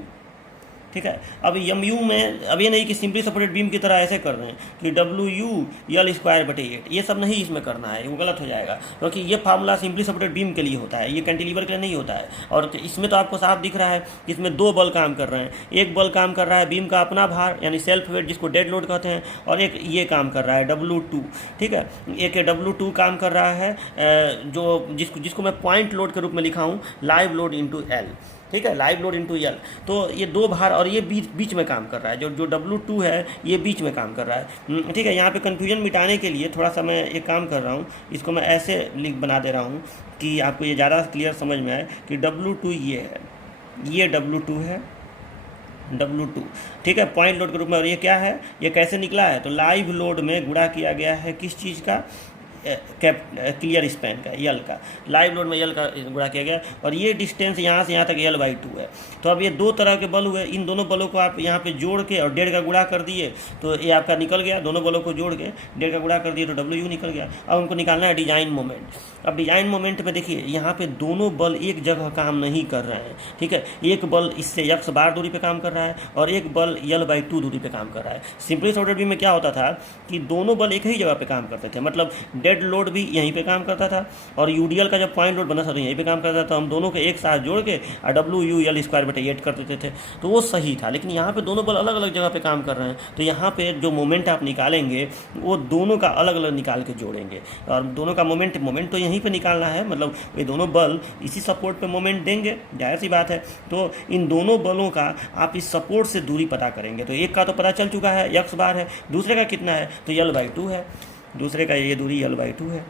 ठीक है। अब एम यू में अब ये नहीं कि सिंपली सपोर्टेड बीम की तरह ऐसे कर रहे हैं कि डब्ल्यू यू यल स्क्वायर बटे 8, ये सब नहीं इसमें करना है, वो गलत हो जाएगा, क्योंकि ये फार्मूला सिंपली सपोर्टेड बीम के लिए होता है, ये कैंटिलीवर के लिए नहीं होता है। और इसमें तो आपको साफ दिख रहा है कि इसमें दो बल काम कर रहे हैं, एक बल काम कर रहा है बीम का अपना भार यानी सेल्फ वेट जिसको डेड लोड कहते हैं, और एक ये काम कर रहा है W2, ठीक है। एक W2 काम कर रहा है जो जिसको मैं पॉइंट लोड के रूप में लिखा हूँ लाइव लोड इंटू एल, ठीक है, लाइव लोड इंटू एल। तो ये दो भार और ये बीच में काम कर रहा है, जो W2 है ये बीच में काम कर रहा है, ठीक है। यहाँ पे कन्फ्यूजन मिटाने के लिए थोड़ा सा मैं एक काम कर रहा हूँ, इसको मैं ऐसे लिख बना दे रहा हूँ कि आपको ये ज़्यादा क्लियर समझ में आए कि W2 ये है, ये W2 है, W2, ठीक है, पॉइंट लोड के रूप में। और ये क्या है, ये कैसे निकला है, तो लाइव लोड में गुणा किया गया है किस चीज़ का, क्लियर स्पैन का, यल का, लाइव लोड में यल का गुणा किया गया, और ये डिस्टेंस यहाँ से यहाँ तक L/2 है। तो अब ये दो तरह के बल हुए, इन दोनों बलों को आप यहाँ पे जोड़ के और 1.5 का गुणा कर दिए तो ये आपका निकल गया, दोनों बलों को जोड़ के 1.5 का गुणा कर दिए तो WU निकल गया। अब हमको निकालना है डिजाइन मोमेंट। अब डिजाइन मोमेंट में देखिए यहाँ पे दोनों बल एक जगह काम नहीं कर रहे हैं, ठीक है, एक बल इससे x बार दूरी पे काम कर रहा है और एक बल L/2 दूरी पे काम कर रहा है। सिंपली सॉर्टेड बीम में क्या होता था कि दोनों बल एक ही जगह पे काम करते थे, मतलब डेड लोड भी यहीं पे काम करता था और यूडीएल का जब पॉइंट लोड बना था तो यहीं पे काम करता था, तो हम दोनों के एक साथ जोड़ के WU L² बटे 8 कर देते थे, तो वो सही था। लेकिन यहाँ पे दोनों बल अलग अलग जगह पे काम कर रहे हैं, तो यहाँ पे जो मोमेंट आप निकालेंगे वो दोनों का अलग अलग निकाल के जोड़ेंगे, और दोनों का मोमेंट तो यहीं पे निकालना है, मतलब ये दोनों बल इसी सपोर्ट पे मोमेंट देंगे, जाहिर सी बात है। तो इन दोनों बलों का आप इस सपोर्ट से दूरी पता करेंगे, तो एक का तो पता चल चुका है x बार है, दूसरे का कितना है तो L/2 है, दूसरे का ये दूरी L/2 है,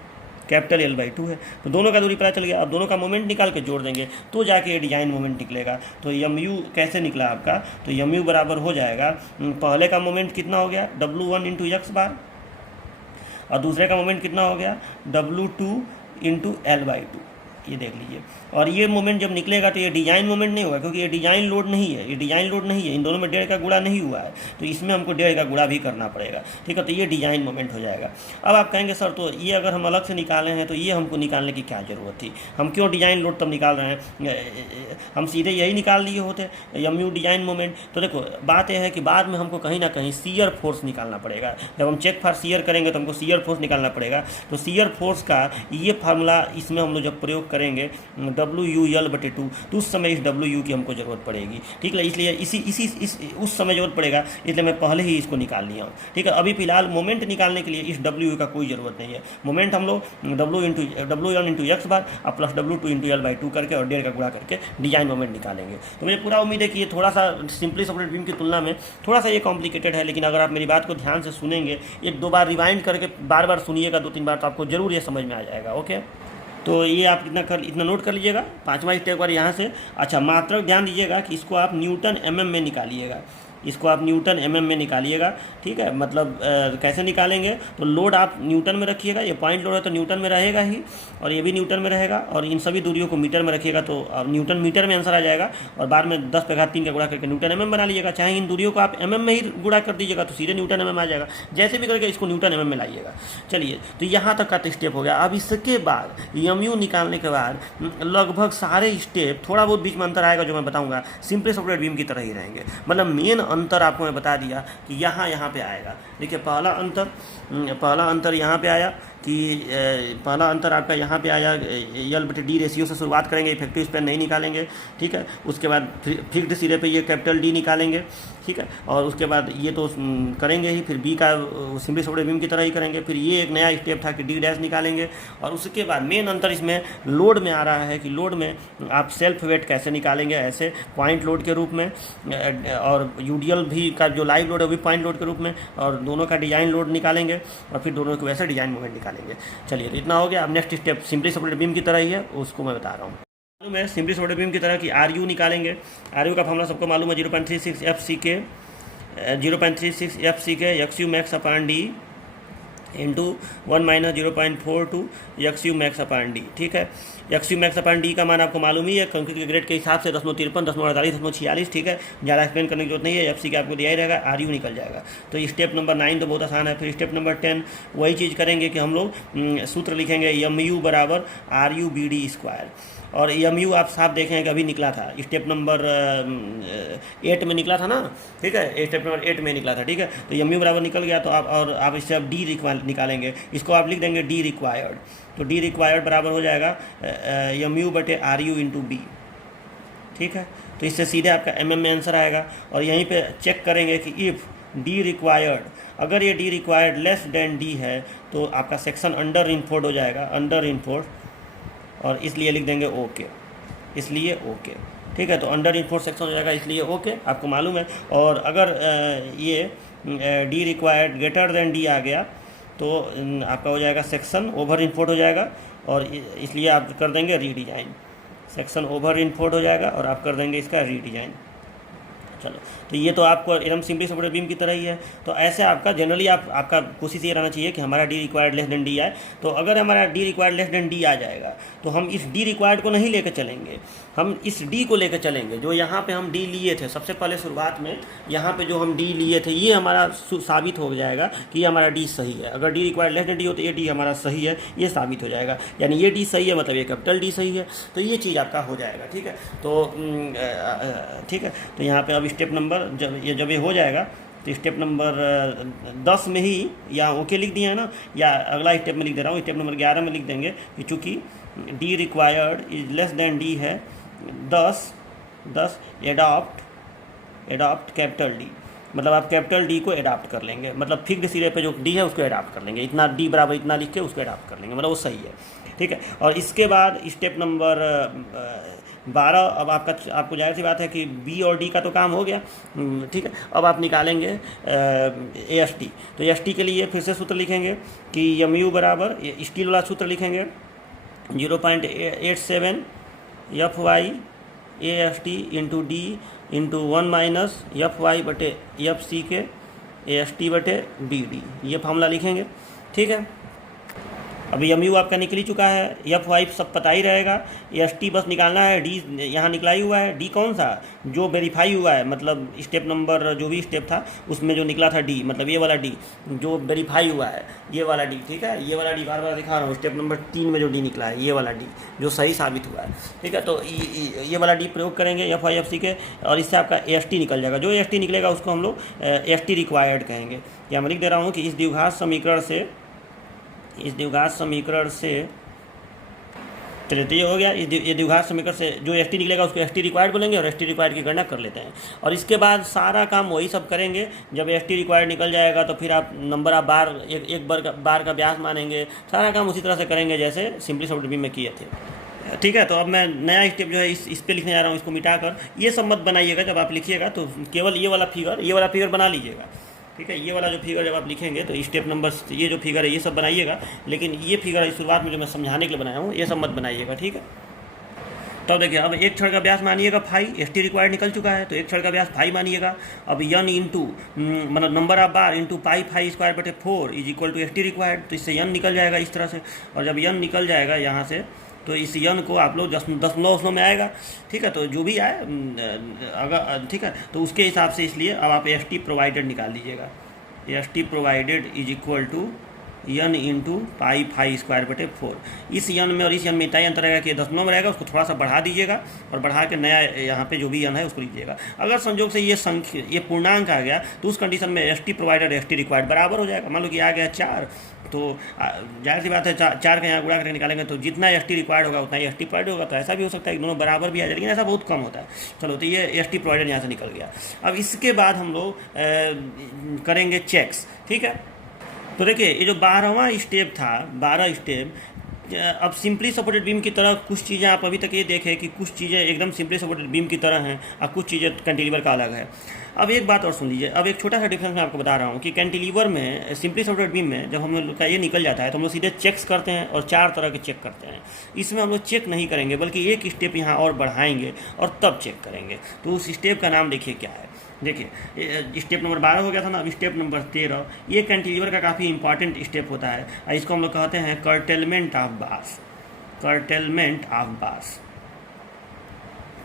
कैपिटल L/2 है, तो दोनों का दूरी पता चल गया। अब दोनों का मोमेंट निकाल के जोड़ देंगे तो जाके ये डिजाइन मोमेंट निकलेगा। तो MU कैसे निकला आपका, तो MU बराबर हो जाएगा, पहले का मोमेंट कितना हो गया W1 इंटू x बार, और दूसरे का मोमेंट कितना हो गया W2 इंटू L/2, ये देख लीजिए। और ये मोमेंट जब निकलेगा तो ये डिजाइन मोमेंट नहीं होगा, क्योंकि ये डिजाइन लोड नहीं है, ये डिजाइन लोड नहीं है, इन दोनों में 1.5 का गुणा नहीं हुआ है, तो इसमें हमको 1.5 का गुणा भी करना पड़ेगा, ठीक है, तो ये डिजाइन मोमेंट हो जाएगा। अब आप कहेंगे सर तो ये अगर हम अलग से निकाले हैं तो ये हमको निकालने की क्या ज़रूरत थी, हम क्यों डिजाइन लोड तब निकाल रहे हैं, हम सीधे यही निकाल लिए होते MU डिजाइन मोमेंट। तो देखो बात यह है कि बाद में हमको कहीं ना कहीं शियर फोर्स निकालना पड़ेगा, जब हम चेक फॉर शियर करेंगे तो हमको शियर फोर्स निकालना पड़ेगा। तो शियर फोर्स का ये फार्मूला इसमें हम लोग जब प्रयोग करेंगे WU L/2, तो उस समय इस WU की हमको ज़रूरत पड़ेगी, ठीक है, इसलिए उस समय ज़रूरत पड़ेगा, इसलिए मैं पहले ही इसको निकाल लिया हूँ, ठीक है। अभी फिलहाल मोमेंट निकालने के लिए इस WU का कोई ज़रूरत नहीं है, मोमेंट हम लोग W1 इंटू x बार और प्लस W2 इंटू L/2 करके और 1.5 का गुणा करके डिजाइन मोमेंट निकालेंगे। तो मुझे पूरा उम्मीद है कि ये थोड़ा सा सिंपली सपोर्टेड बीम की तुलना में थोड़ा सा ये कॉम्प्लिकेटेड है, लेकिन अगर आप मेरी बात को ध्यान से सुनेंगे, एक दो बार रिवाइंड करके बार बार सुनिएगा, 2-3 बार, तो आपको ज़रूर ये समझ में आ जाएगा। ओके, तो ये आप इतना नोट कर लीजिएगा, 5वां स्टेप पर यहाँ से। अच्छा, मात्रक ध्यान दीजिएगा कि इसको आप न्यूटन mm में निकालिएगा, इसको आप न्यूटन mm में निकालिएगा, ठीक है। मतलब कैसे निकालेंगे, तो लोड आप न्यूटन में रखिएगा, ये पॉइंट लोड है तो न्यूटन में रहेगा ही, और ये भी न्यूटन में रहेगा, और इन सभी दूरियों को मीटर में रखिएगा, तो न्यूटन मीटर में आंसर आ जाएगा, और बाद में 10⁻³ का गुणा करके न्यूटन mm बना लीजिएगा। चाहे इन दूरियों को आप mm में ही गुणा कर दीजिएगा तो सीधे न्यूटन mm आ जाएगा, जैसे भी करके इसको न्यूटन mm में लाइएगा। चलिए, तो यहाँ तक का तो स्टेप हो गया। अब इसके बाद MU निकालने के बाद लगभग सारे स्टेप, थोड़ा बहुत बीच में अंतर आएगा जो मैं बताऊँगा, सिंपली सॉर्टेड बीम की तरह ही रहेंगे। मतलब मेन अंतर आपको मैं बता दिया कि यहाँ पे आएगा। देखिए, पहला अंतर यहाँ पे आया कि पहला अंतर आपका यहाँ पे आया, L/D रेशियो से शुरुआत करेंगे, इफेक्टिव स्पैन नहीं निकालेंगे, ठीक है। उसके बाद फिक्स्ड सिरे पे ये कैपिटल D निकालेंगे, ठीक है, और उसके बाद ये तो करेंगे ही, फिर B का सिंपली सॉर्टेड बीम की तरह ही करेंगे। फिर ये एक नया स्टेप था कि D' निकालेंगे, और उसके बाद मेन अंतर इसमें लोड में आ रहा है कि लोड में आप सेल्फ वेट कैसे निकालेंगे, ऐसे पॉइंट लोड के रूप में, और UDL भी का जो लाइव लोड है वो भी पॉइंट लोड के रूप में, और दोनों का डिजाइन लोड निकालेंगे, और फिर दोनों को वैसे डिजाइन मोमेंट निकालेंगे। चलिए, तो इतना हो गया। अब next step simply supported beam की तरह ही है, उसको मैं बता रहा हूँ। मालूम है सिंपली सपोर्टेड बीम की तरह की RU निकालेंगे। RU का फॉर्मूला सबको मालूम है, 0.36 FCK XU max upon D into 1 - 0.42 XU max upon D, ठीक है। XU max अपॉन D का मान आपको मालूम ही है, कंक्रीट के ग्रेड के हिसाब से 0.53, 0.48, 0.46, ठीक है, ज़्यादा एक्सप्लेन करने की जरूरत नहीं है, FC का आपको दिया ही रहेगा, RU निकल जाएगा। तो स्टेप नंबर 9 तो बहुत आसान है। फिर स्टेप नंबर 10 वही चीज़ करेंगे कि हम लोग सूत्र लिखेंगे MU बराबर RU BD स्क्वायर। और यू आप साफ देखें कि अभी निकला था, स्टेप नंबर 8 में निकला था ना, ठीक है, स्टेप नंबर 8 में निकला था, ठीक है। तो यू बराबर निकल गया, तो आप इससे अब डी निकालेंगे, इसको आप लिख देंगे डी रिक्वायर्ड। तो डी रिक्वायर्ड बराबर हो जाएगा यू बटे आर यू इंटू बी, ठीक है। तो इससे सीधे आपका में आंसर आएगा। और यहीं पे चेक करेंगे कि इफ़ डी रिक्वायर्ड, अगर ये D required less than D है तो आपका सेक्शन अंडर इन्फोर्ड हो जाएगा, अंडर इन्फोर्ड, और इसलिए लिख देंगे ओके, इसलिए ओके, ठीक है। तो अंडर इन्फोर्ड सेक्शन हो जाएगा, इसलिए ओके, आपको मालूम है। और अगर ये D required greater than D आ गया तो आपका हो जाएगा सेक्शन ओवर इन्फोर्ड हो जाएगा, और इसलिए आप कर देंगे रीडिजाइन, सेक्शन ओवर इन्फोर्ड हो जाएगा और आप कर देंगे इसका रीडिजाइन। चलो, तो ये तो आपको एकदम सिंपली सपोर्टेड बीम की तरह ही है। तो ऐसे आपका जनरली आपका कोशिश ये रहना चाहिए कि हमारा D required less than D आए। तो अगर हमारा D required less than D आ जाएगा तो हम इस डी रिक्वायर्ड को नहीं लेकर चलेंगे, हम इस डी को लेकर चलेंगे। जो यहाँ पे हम डी लिए थे सबसे पहले शुरुआत में, यहाँ पे जो हम डी लिए थे ये हमारा साबित हो जाएगा कि ये हमारा डी सही है। अगर D required less than D हो तो ये डी हमारा सही है, ये साबित हो जाएगा, यानी ये डी सही है मतलब ये कैपिटल डी सही है। तो ये चीज़ आपका हो जाएगा, ठीक है। तो ठीक है, तो यहाँ पे अब स्टेप नंबर जब ये हो जाएगा तो स्टेप नंबर 10 में ही या ओके लिख दिया है ना, या अगला स्टेप में लिख दे रहा हूँ, स्टेप नंबर 11 में लिख देंगे कि चूँकि D required is less than D है 10 एडॉप्ट कैपिटल डी, मतलब आप कैपिटल डी को एडाप्ट कर लेंगे, मतलब फिक्स्ड सिरे पे जो डी है उसको एडाप्ट कर लेंगे, इतना डी बराबर इतना लिख के उसको एडाप्ट कर लेंगे, मतलब वो सही है, ठीक है। और इसके बाद स्टेप नंबर 12, अब आपको जाहिर सी बात है कि बी और डी का तो काम हो गया, ठीक है। अब आप निकालेंगे ए एस टी। तो एस टी के लिए फिर से सूत्र लिखेंगे कि एम यू बराबर स्टील वाला सूत्र लिखेंगे 0.87 F Y A S T into D into 1 minus F Y बटे F C K A S T बटे बी डी, ये फार्मूला लिखेंगे, ठीक है। अभी एम यू आपका निकल ही चुका है, एफ वाई सब पता ही रहेगा, एस टी बस निकालना है, डी यहाँ निकला ही हुआ है। डी कौन सा जो वेरीफाई हुआ है, मतलब स्टेप नंबर जो भी स्टेप था उसमें जो निकला था डी, मतलब ये वाला डी जो वेरीफाई हुआ है, ये वाला डी, ठीक है। ये वाला डी बार बार दिखा रहा हूँ, स्टेप नंबर 3 में जो डी निकला है ये वाला डी जो सही साबित हुआ है, ठीक है। तो ये वाला डी प्रयोग करेंगे एफ वाई एफ सी के, और इससे आपका एस टी निकल जाएगा। जो एस टी निकलेगा उसको हम लोग एस टी रिक्वायर्ड कहेंगे। या मैं लिख दे रहा हूँ कि इस द्विघात समीकरण से चलिए, तो ये हो गया। ये द्विघात समीकरण से जो एस टी निकलेगा उसको एस टी रिक्वायर्ड बोलेंगे और एस टी रिक्वायर्ड की गणना कर लेते हैं। और इसके बाद सारा काम वही सब करेंगे। जब एस टी रिक्वायर्ड निकल जाएगा तो फिर आप नंबर आप बार एक बार का व्यास मानेंगे, सारा काम उसी तरह से करेंगे जैसे सिंपली सॉफ्ट बीम में किए थे, ठीक है। तो अब मैं नया स्टेप जो है इस पे लिखने जा रहा हूँ, इसको मिटाकर ये सब मत बनाइएगा। जब आप लिखिएगा तो केवल ये वाला फिगर बना लीजिएगा, ठीक है। ये वाला जो फिगर जब आप लिखेंगे तो स्टेप नंबर ये जो फिगर है ये सब बनाइएगा, लेकिन ये फिगर शुरुआत में जो मैं समझाने के लिए बनाया हूँ ये सब मत बनाइएगा, ठीक है। तो देखिए, अब एक छड़ का व्यास मानिएगा फाई, एस टी रिक्वायर्ड निकल चुका है तो एक छड़ का व्यास फाई मानिएगा। अब यन इंटू मतलब number of bar into pi phi square बटे 4 is equal to S T required, तो इससे यन निकल जाएगा इस तरह से। और जब यन निकल जाएगा यहाँ से तो इस यन को आप लोग 10 में आएगा, ठीक है। तो जो भी आए अगर, ठीक है, तो उसके हिसाब से इसलिए अब आप एस टी प्रोवाइडेड निकाल लीजिएगा। S T provided is equal to N into pi phi square बटे 4। इस यन में और इस यन में इतना ही अंतर रहेगा कि 10 में रहेगा, उसको थोड़ा सा बढ़ा दीजिएगा और बढ़ा के नया यहाँ पे जो भी यन है उसको लीजिएगा। अगर संयोग से ये पूर्णांक आ गया तो उस कंडीशन में S T provided S T required बराबर हो जाएगा। मान लो कि आ गया 4, तो जाहिर सी बात है 4 का यहाँ गुणा करके निकालेंगे तो जितना एस टी रिक्वायर्ड होगा उतना एस टी प्रोवाइड होगा। तो ऐसा भी हो सकता है कि दोनों बराबर भी आ जाए, लेकिन ऐसा बहुत कम होता है। चलो, तो ये एस टी प्रोवाइडेड यहाँ से निकल गया। अब इसके बाद हम लोग करेंगे चेक्स, ठीक है। तो देखिए, ये जो 12वां स्टेप था, 12 स्टेप, अब सिंपली सपोर्टेड बीम की तरह कुछ चीज़ें आप अभी तक ये देखें कि कुछ चीज़ें एकदम सिंपली सपोर्टेड बीम की तरह हैं और कुछ चीज़ें कैंटिलीवर का अलग है। अब एक बात और सुन लीजिए, अब एक छोटा सा डिफरेंस मैं आपको बता रहा हूँ कि कैंटिलीवर में, सिंपली सपोर्टेड बीम में जब हम लोग का ये निकल जाता है तो हम लोग सीधे चेक्स करते हैं और 4 तरह के चेक करते हैं। इसमें हम लोग चेक नहीं करेंगे बल्कि एक स्टेप यहाँ और बढ़ाएंगे और तब चेक करेंगे। तो उस स्टेप का नाम देखिए क्या है। देखिए, स्टेप नंबर 12 हो गया था ना, अब स्टेप नंबर 13, ये कैंटिलीवर का काफ़ी इंपॉर्टेंट स्टेप होता है। इसको हम लोग कहते हैं curtailment of bars, curtailment of bars,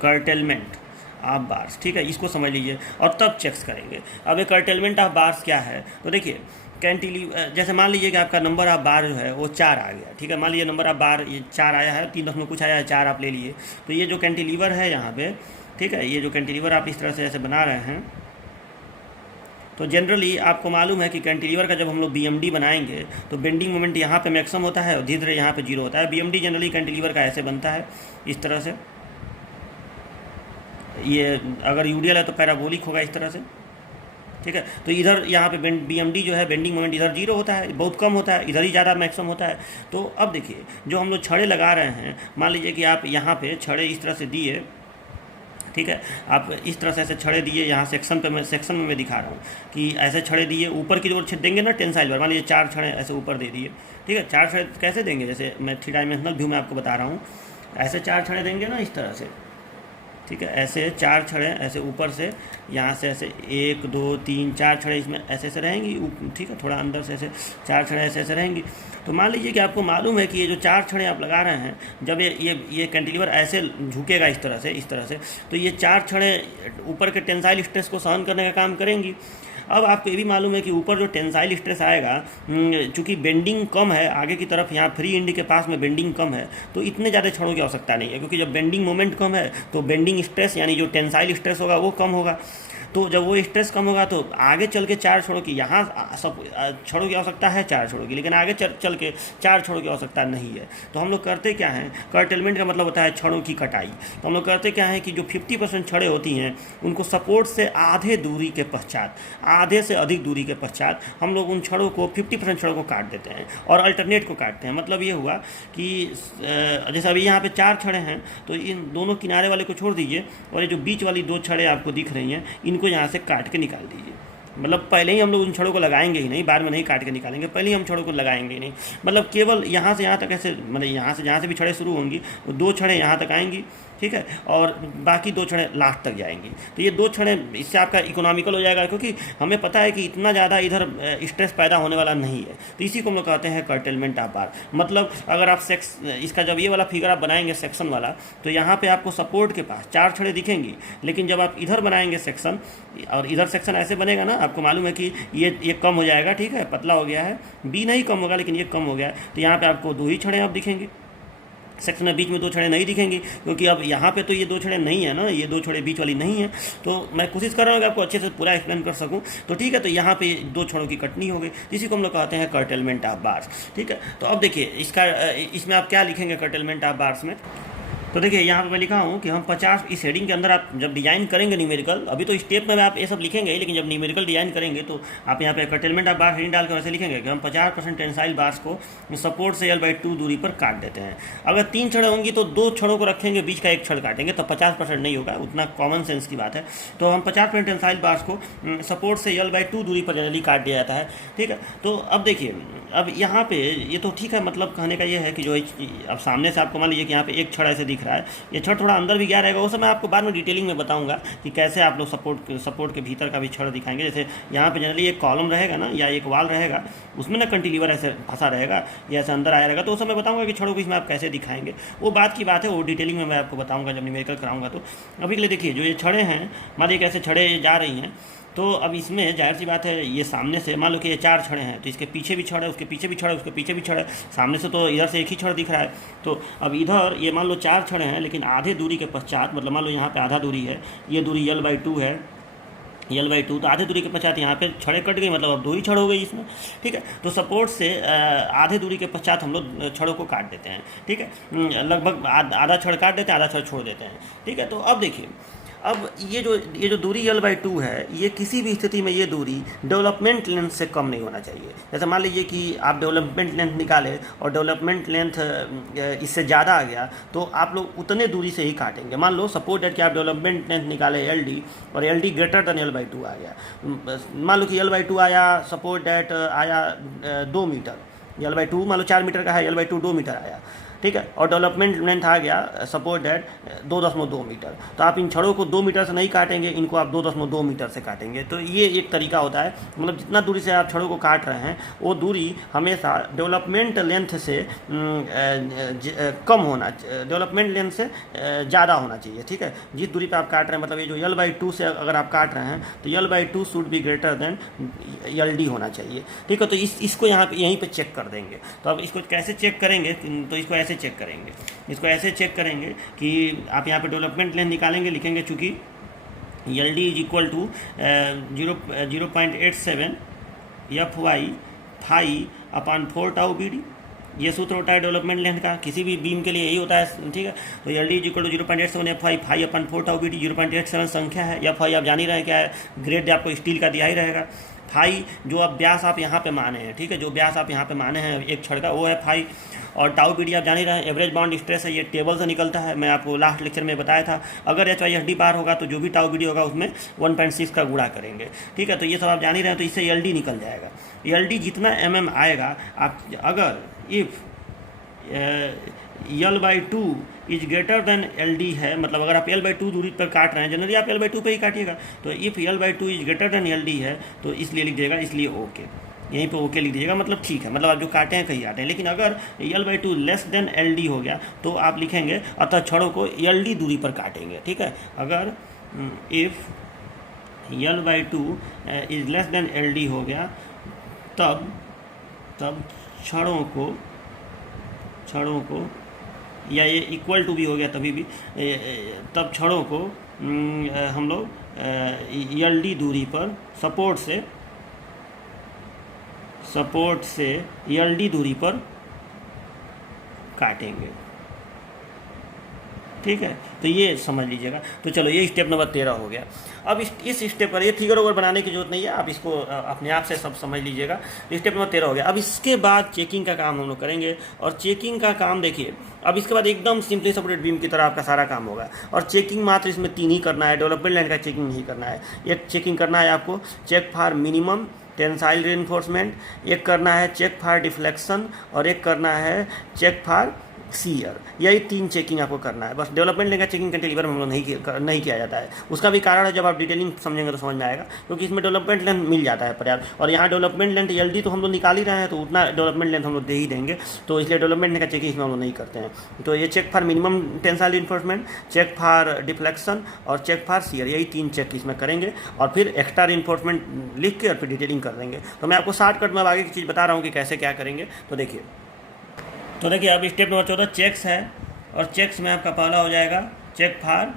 curtailment of bars, ठीक है। इसको समझ लीजिए और तब चेक्स करेंगे। अब ये कर्टेलमेंट ऑफ बार्स क्या है, तो देखिए कैंटिलीवर जैसे मान लीजिए कि आपका नंबर ऑफ बार जो है वो 4 आ गया, ठीक है, मान लीजिए नंबर ऑफ बार ये 4 आया है, 3 में कुछ आया है, 4 आप ले लिए। तो ये जो कैंटिलीवर है यहाँ पे, ठीक है, ये जो कैंटिलीवर आप इस तरह से ऐसे बना रहे हैं, तो जनरली आपको मालूम है कि कैंटिलीवर का जब हम लोग बीएमडी बनाएंगे तो बेंडिंग मोमेंट यहाँ पे मैक्सिमम होता है और धीरे धीरे यहाँ पे 0 होता है। बीएमडी जनरली कैंटिलीवर का ऐसे बनता है, इस तरह से। ये अगर यूडियल है तो पैराबोलिक होगा इस तरह से, ठीक है। तो इधर यहाँ पे बीएमडी जो है बेंडिंग मोमेंट इधर 0 होता है, बहुत कम होता है, इधर ही ज़्यादा मैक्सिमम होता है। तो अब देखिए जो हम लोग छड़े लगा रहे हैं, मान लीजिए कि आप यहाँ पे छड़े इस तरह से दिए, ठीक है, आप इस तरह से ऐसे छड़े दिए, यहाँ सेक्शन में मैं दिखा रहा हूँ कि ऐसे छड़े दिए, ऊपर की जो छेद देंगे ना टेंसाइल बार, मान लीजिए 4 छड़े ऐसे ऊपर दे दिए, ठीक है। 4 छड़े कैसे देंगे, जैसे मैं 3 डायमेंशनल व्यू में आपको बता रहा हूँ, ऐसे 4 छड़े देंगे ना इस तरह से, ठीक है, ऐसे 4 छड़े ऐसे ऊपर से, यहाँ से ऐसे 1 2 3 4 छड़े इसमें ऐसे ऐसे रहेंगी, ठीक है, थोड़ा अंदर से ऐसे 4 छड़े ऐसे ऐसे रहेंगी। तो मान लीजिए कि आपको मालूम है कि ये जो 4 छड़े आप लगा रहे हैं, जब ये कैंटिलीवर ऐसे झुकेगा इस तरह से, तो ये 4 छड़े ऊपर के टेंसाइल स्ट्रेस को सहन करने का काम करेंगी। अब आपको ये भी मालूम है कि ऊपर जो टेंसाइल स्ट्रेस आएगा, चूँकि बेंडिंग कम है आगे की तरफ, यहाँ फ्री एंड के पास में बेंडिंग कम है, तो इतने ज़्यादा छड़ों की आवश्यकता नहीं है, क्योंकि जब बेंडिंग मोमेंट कम है तो बेंडिंग स्ट्रेस यानी जो टेंसाइल स्ट्रेस होगा वो कम होगा। तो जब वो स्ट्रेस कम होगा तो आगे चल के 4 छड़ों की, यहाँ सब छड़ों की आवश्यकता है 4 छड़ों की, लेकिन आगे चल के 4 छड़ों की आवश्यकता नहीं है। तो हम लोग करते क्या हैं, कर्टेलमेंट का मतलब होता है छड़ों की कटाई। तो हम लोग करते क्या है कि जो 50% छड़ें होती हैं उनको सपोर्ट से आधे दूरी के पश्चात, आधे से अधिक दूरी के पश्चात हम लोग उन छड़ों को 50% छड़ों को काट देते हैं और अल्टरनेट को काटते हैं। मतलब ये हुआ कि जैसे अभी यहाँ पे 4 छड़ें हैं, तो इन दोनों किनारे वाले को छोड़ दीजिए और ये जो बीच वाली 2 छड़ें आपको दिख रही हैं इनको यहाँ से काट के निकाल दीजिए। मतलब पहले ही हम लोग उन छड़ों को लगाएंगे ही नहीं, बाद में नहीं काट के निकालेंगे, पहले ही हम छड़ों को लगाएंगे ही नहीं। मतलब केवल यहाँ से यहाँ तक ऐसे, मतलब यहाँ से जहाँ से भी छड़ें शुरू होंगी वो 2 छड़ें यहाँ तक आएंगी, ठीक है, और बाकी 2 छड़ें लास्ट तक जाएंगी। तो ये 2 छड़ें, इससे आपका इकोनॉमिकल हो जाएगा, क्योंकि हमें पता है कि इतना ज़्यादा इधर स्ट्रेस पैदा होने वाला नहीं है। तो इसी को हम लोग कहते हैं कर्टेलमेंट ऑफ बार। मतलब अगर आप इसका जब ये वाला फिगर आप बनाएंगे सेक्शन वाला, तो यहाँ पे आपको सपोर्ट के पास 4 छड़ें दिखेंगी, लेकिन जब आप इधर बनाएंगे सेक्शन और इधर सेक्शन ऐसे बनेगा ना, आपको मालूम है कि ये कम हो जाएगा, ठीक है, पतला हो गया है, बी नहीं कम होगा लेकिन ये कम हो गया है। तो यहाँ पे आपको 2 ही छड़ें आप दिखेंगी, सेक्शन में बीच में 2 छड़ें नहीं दिखेंगी, क्योंकि अब यहाँ पे तो ये 2 छड़ें नहीं है ना, ये 2 छड़ें बीच वाली नहीं है। तो मैं कोशिश कर रहा हूँ कि आपको अच्छे से पूरा एक्सप्लेन कर सकूँ। तो ठीक है, तो यहाँ पे 2 छड़ों की कटनी हो गई, इसी को हम लोग कहते हैं कर्टेलमेंट ऑफ बार्स, ठीक है। तो अब देखिए इसमें आप क्या लिखेंगे कर्टेलमेंट ऑफ बार्स में। तो देखिए यहाँ पे मैं लिखा हूँ कि हम 50, इस हेडिंग के अंदर आप जब डिजाइन करेंगे न्यूमेरिकल, अभी तो स्टेप में आप ये सब लिखेंगे ही, लेकिन जब न्यूमेरिकल डिजाइन करेंगे तो आप यहाँ पे कर्टेलमेंट ऑफ बार हेडिंग डाल कर वैसे लिखेंगे कि हम 50% टेंसाइल बार्स को सपोर्ट से L/2 दूरी पर काट देते हैं। अगर 3 छड़ें होंगी तो 2 छड़ों को रखेंगे, बीच का 1 छड़ काटेंगे, तो 50% नहीं होगा, उतना कॉमन सेंस की बात है। तो हम 50% टेंसाइल बार्स को सपोर्ट से L/2 दूरी पर जनरली काट दिया जाता है, ठीक है। तो अब देखिए, अब यहाँ पे ये तो ठीक है, मतलब कहने का ये है कि जो अब सामने से आपको मान लीजिए कि यहाँ पे 1 छड़ ऐसे दिख रहा है, ये छड़ थोड़ा अंदर भी गया रहेगा, वो सब मैं आपको बाद में डिटेलिंग में बताऊंगा कि कैसे आप लोग सपोर्ट के भीतर का भी छड़ दिखाएंगे। जैसे यहाँ पे जनरली एक कॉलम रहेगा ना, या एक वाल रहेगा, उसमें ना कैंटिलीवर ऐसे फंसा रहेगा या ऐसे अंदर आया रहेगा, तो उस समय बताऊंगा कि छड़ों को इसमें आप कैसे दिखाएंगे। वो बात की बात है, वो डिटेलिंग में मैं आपको बताऊँगा जब न्यूमेरिकल कराऊँगा। तो अभी के लिए देखिए, जो ये छड़ें हैं, मान लीजिए कैसे छड़ें जा रही हैं, तो अब इसमें जाहिर सी बात है, ये सामने से मान लो कि ये 4 छड़ें हैं, तो इसके पीछे भी छड़ है, उसके पीछे भी छड़ है, उसके पीछे भी छड़ है, सामने से तो इधर से एक ही छड़ दिख रहा है। तो अब इधर ये मान लो 4 छड़ें हैं, लेकिन आधे दूरी के पश्चात, मतलब मान लो यहाँ पे आधा दूरी है, ये दूरी L/2 है, L/2, तो आधे दूरी के पश्चात यहाँ पे छड़ें कट गई, मतलब अब 2 ही छड़ हो गई इसमें, ठीक है। तो सपोर्ट से आधे दूरी के पश्चात हम लोग छड़ों को काट देते हैं, ठीक है, लगभग आधा छड़ काट देते हैं, आधा छड़ छोड़ देते हैं, ठीक है। तो अब देखिए, अब ये जो दूरी L/2 है, ये किसी भी स्थिति में ये दूरी डेवलपमेंट लेंथ से कम नहीं होना चाहिए। जैसे मान लीजिए कि आप डेवलपमेंट लेंथ निकाले और डेवलपमेंट लेंथ इससे ज़्यादा आ गया, तो आप लोग उतने दूरी से ही काटेंगे। मान लो सपोज दैट कि आप डेवलपमेंट लेंथ निकाले LD और LD ग्रेटर देन L/2 आ गया। मान लो कि L/2 आया, सपोज दैट आया 2 मीटर, L/2 मान लो 4 मीटर का है, L/2 2 मीटर आया, ठीक है, और डेवलपमेंट लेंथ आ गया सपोज दैट 2.2 मीटर। तो आप इन छड़ों को 2 मीटर से नहीं काटेंगे, इनको आप 2.2 मीटर से काटेंगे। तो ये एक तरीका होता है, मतलब जितना दूरी से आप छड़ों को काट रहे हैं वो दूरी हमेशा डेवलपमेंट लेंथ से कम होना, डेवलपमेंट लेंथ से ज़्यादा होना चाहिए। ठीक है, जिस दूरी पे आप काट रहे हैं, मतलब ये जो L/2 से अगर आप काट रहे हैं तो L/2 should be greater than LD होना चाहिए। ठीक है, तो इसको यहाँ पे यहीं पे चेक कर देंगे। तो अब इसको कैसे चेक करेंगे, तो इसको ऐसे चेक करेंगे, इसको ऐसे चेक करेंगे कि आप यहाँ पे डेवलपमेंट लेंथ निकालेंगे, लिखेंगे चूँकि LD is equal to 0.87 FY phi upon 4 tau BD। ये सूत्र होता है डेवलपमेंट लेंथ का, किसी भी बीम के लिए यही होता है। ठीक है, तो LD is equal to 0.87 FY phi upon 4 tau BD। 0.87 संख्या है, FY आप जान ही रहे हैं क्या है, ग्रेड आपको स्टील का दिया ही रहेगा। फाई जो अब व्यास आप यहाँ पे माने हैं, ठीक है, जो व्यास आप यहाँ पे माने हैं एक छड़ का, वो है फाई। और टाउ BD आप जान ही रहे हैं, एवरेज बाउंड स्ट्रेस है, ये टेबल से निकलता है, मैं आपको लास्ट लेक्चर में बताया था। अगर HYSD बार होगा तो जो भी टाउ BD होगा उसमें 1.6 का गुणा करेंगे। ठीक है, तो ये सब आप जान ही रहे हैं, तो इससे LD निकल जाएगा। LD जितना mm आएगा, आप अगर if L/2 is greater then LD है, मतलब अगर आप L/2 दूरी पर काट रहे हैं, जनरली आप L/2 पे ही काटिएगा, तो if L/2 is greater then LD है तो इसलिए लिख देगा, इसलिए ओके, यहीं पे ओके लिख दीजिएगा, मतलब ठीक है, मतलब आप जो काटे हैं कहीं काटे हैं। लेकिन अगर L/2 लेस देन LD हो गया तो आप लिखेंगे अतः छड़ों को LD दूरी पर काटेंगे। ठीक है, अगर if L/2 is less than LD हो गया तब छड़ों को या ये इक्वल टू भी हो गया तभी भी, तब छड़ों को हम लोग LD दूरी पर सपोर्ट से LD दूरी पर काटेंगे। ठीक है, तो ये समझ लीजिएगा। तो चलो, ये स्टेप नंबर 13 हो गया। अब इस स्टेप पर ये फिगर ओवर बनाने की जरूरत नहीं है, आप इसको अपने आप से सब समझ लीजिएगा। स्टेप नंबर 13 हो गया। अब इसके बाद चेकिंग का काम हम लोग करेंगे, और चेकिंग का काम देखिए, अब इसके बाद एकदम सिंपली सपोर्टेड बीम की तरह आपका सारा काम होगा। और चेकिंग मात्र इसमें 3 ही करना है, डेवलपमेंट लाइन का चेकिंग नहीं करना है। एक चेकिंग करना है आपको check for minimum tensile reinforcement, एक करना है चेक फॉर डिफ्लेक्शन, और एक करना है चेक फॉर सीयर। यही 3 चेकिंग आपको करना है बस। डेवलपमेंट लेंगे चेकिंग कैंटिलीवर में हम लोग नहीं किया जाता है। उसका भी कारण है, जब आप डिटेलिंग समझेंगे तो समझ में आएगा, क्योंकि इसमें डेवलपमेंट लेंथ मिल जाता है पर्याप्त। और यहाँ डेवलपमेंट लेंथ LD तो हम लोग निकाल ही रहे हैं, तो उतना डेवलपमेंट लेंथ हम लोग दे ही देंगे, तो इसलिए डेवलपमेंट लेंथ का चेकिंग इसमें हम लोग नहीं करते हैं। तो ये check for minimum tensile reinforcement, check for deflection और चेक फॉर सीयर, यही 3 चेक इसमें करेंगे, और फिर एक्स्ट्रा रिइंफोर्समेंट लिख के और फिर डिटेलिंग कर देंगे। तो मैं आपको शॉर्टकट में आगे की चीज़ बता रहा हूँ कि कैसे क्या करेंगे। तो देखिए अब स्टेप नंबर 14 चेक्स है, और चेक्स में आपका पहला हो जाएगा check for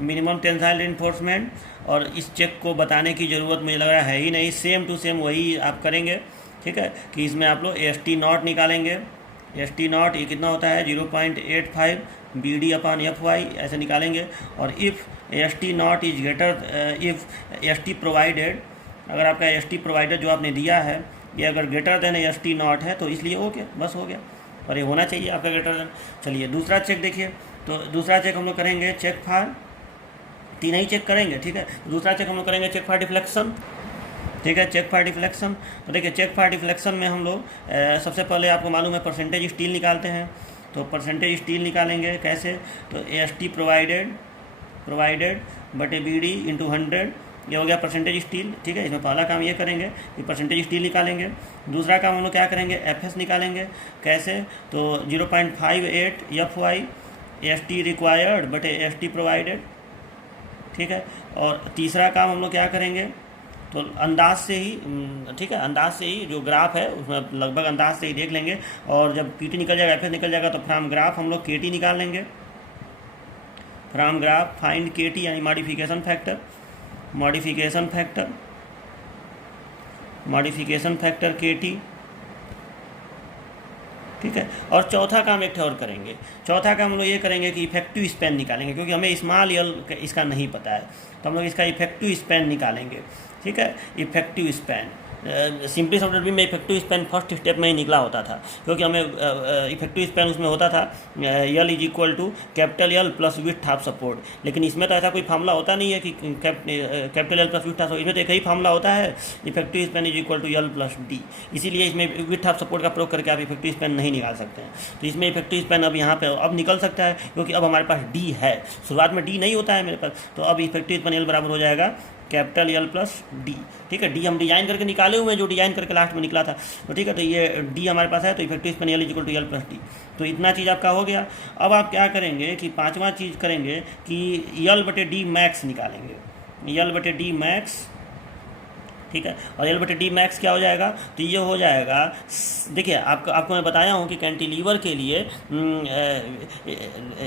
minimum tensile reinforcement. और इस चेक को बताने की ज़रूरत मुझे लग रहा है ही नहीं, सेम टू सेम वही आप करेंगे। ठीक है, कि इसमें आप लोग ST0 निकालेंगे। ST0 ये कितना होता है, 0.85 BD अपान FY ऐसे निकालेंगे। और if ST0 is greater, if ST provided, अगर आपका ST प्रोवाइडेड जो आपने दिया है ये अगर ग्रेटर देन ST0 है तो इसलिए हो गया, बस हो गया, और ये होना चाहिए आपका ग्रेटर देन। चलिए दूसरा चेक देखिए, तो दूसरा चेक हम लोग करेंगे चेक फॉर, 3 ही चेक करेंगे। ठीक है, दूसरा चेक हम लोग करेंगे चेक फॉर डिफ्लेक्शन। ठीक है, चेक फॉर डिफ्लेक्शन, तो देखिए चेक फॉर डिफ्लेक्शन में हम लोग सबसे पहले आपको मालूम है परसेंटेज स्टील निकालते हैं। तो परसेंटेज स्टील निकालेंगे कैसे, तो ST प्रोवाइडेड बटे BD इंटू 100, ये हो गया परसेंटेज स्टील। ठीक है, इसमें पहला काम ये करेंगे कि परसेंटेज स्टील निकालेंगे। दूसरा काम हम लोग क्या करेंगे, FS निकालेंगे। कैसे, तो 0.58 FY ST रिक्वायर्ड बटे ST प्रोवाइडेड। ठीक है, और तीसरा काम हम लोग क्या करेंगे, तो अंदाज से ही, ठीक है, अंदाज से ही जो ग्राफ है उसमें लगभग अंदाज से ही देख लेंगे, और जब PT निकल जाएगा FS निकल जाएगा तो फ्रॉम ग्राफ हम लोग KT निकाल लेंगे। फ्रॉम ग्राफ फाइंड KT यानी मॉडिफिकेशन फैक्टर KT। ठीक है, और चौथा काम एक और करेंगे। चौथा काम हम लोग ये करेंगे कि इफेक्टिव स्पैन निकालेंगे, क्योंकि हमें स्मॉल यल इसका नहीं पता है, तो हम लोग इसका इफेक्टिव स्पैन निकालेंगे। ठीक है, effective span simply software beam में इफेक्टिव स्पैन फर्स्ट स्टेप में ही निकला होता था, क्योंकि हमें इफेक्टिव स्पैन उसमें होता था L is equal to capital L plus width half support. लेकिन इसमें तो ऐसा कोई फार्मूला होता नहीं है कि capital L plus width half, इसमें तो एक ही फार्मूला होता है effective span is equal to L plus D. इसीलिए इसमें विड्थ हाफ सपोर्ट का प्रयोग करके आप इफेक्टिव स्पैन नहीं निकाल सकते हैं। तो इसमें इफेक्टिव स्पैन अब यहाँ पे अब निकल सकता है, क्योंकि अब हमारे पास डी है। शुरुआत में डी नहीं होता है मेरे पास, तो अब इफेक्टिव स्पैन यल बराबर हो जाएगा कैपिटल यल प्लस डी। ठीक है, डी हम डिजाइन करके निकाले हुए हैं, जो डिजाइन करके लास्ट में निकला था। तो ठीक है, तो ये डी हमारे पास है, तो effective span L is equal to L plus D. तो इतना चीज़ आपका हो गया। अब आप क्या करेंगे कि पांचवा चीज़ करेंगे कि यल बटे डी मैक्स निकालेंगे, यल बटे डी मैक्स। ठीक है, और यल बटे डी मैक्स क्या हो जाएगा, तो ये हो जाएगा, देखिए आपको मैं बताया हूँ कि कैंटिलीवर के लिए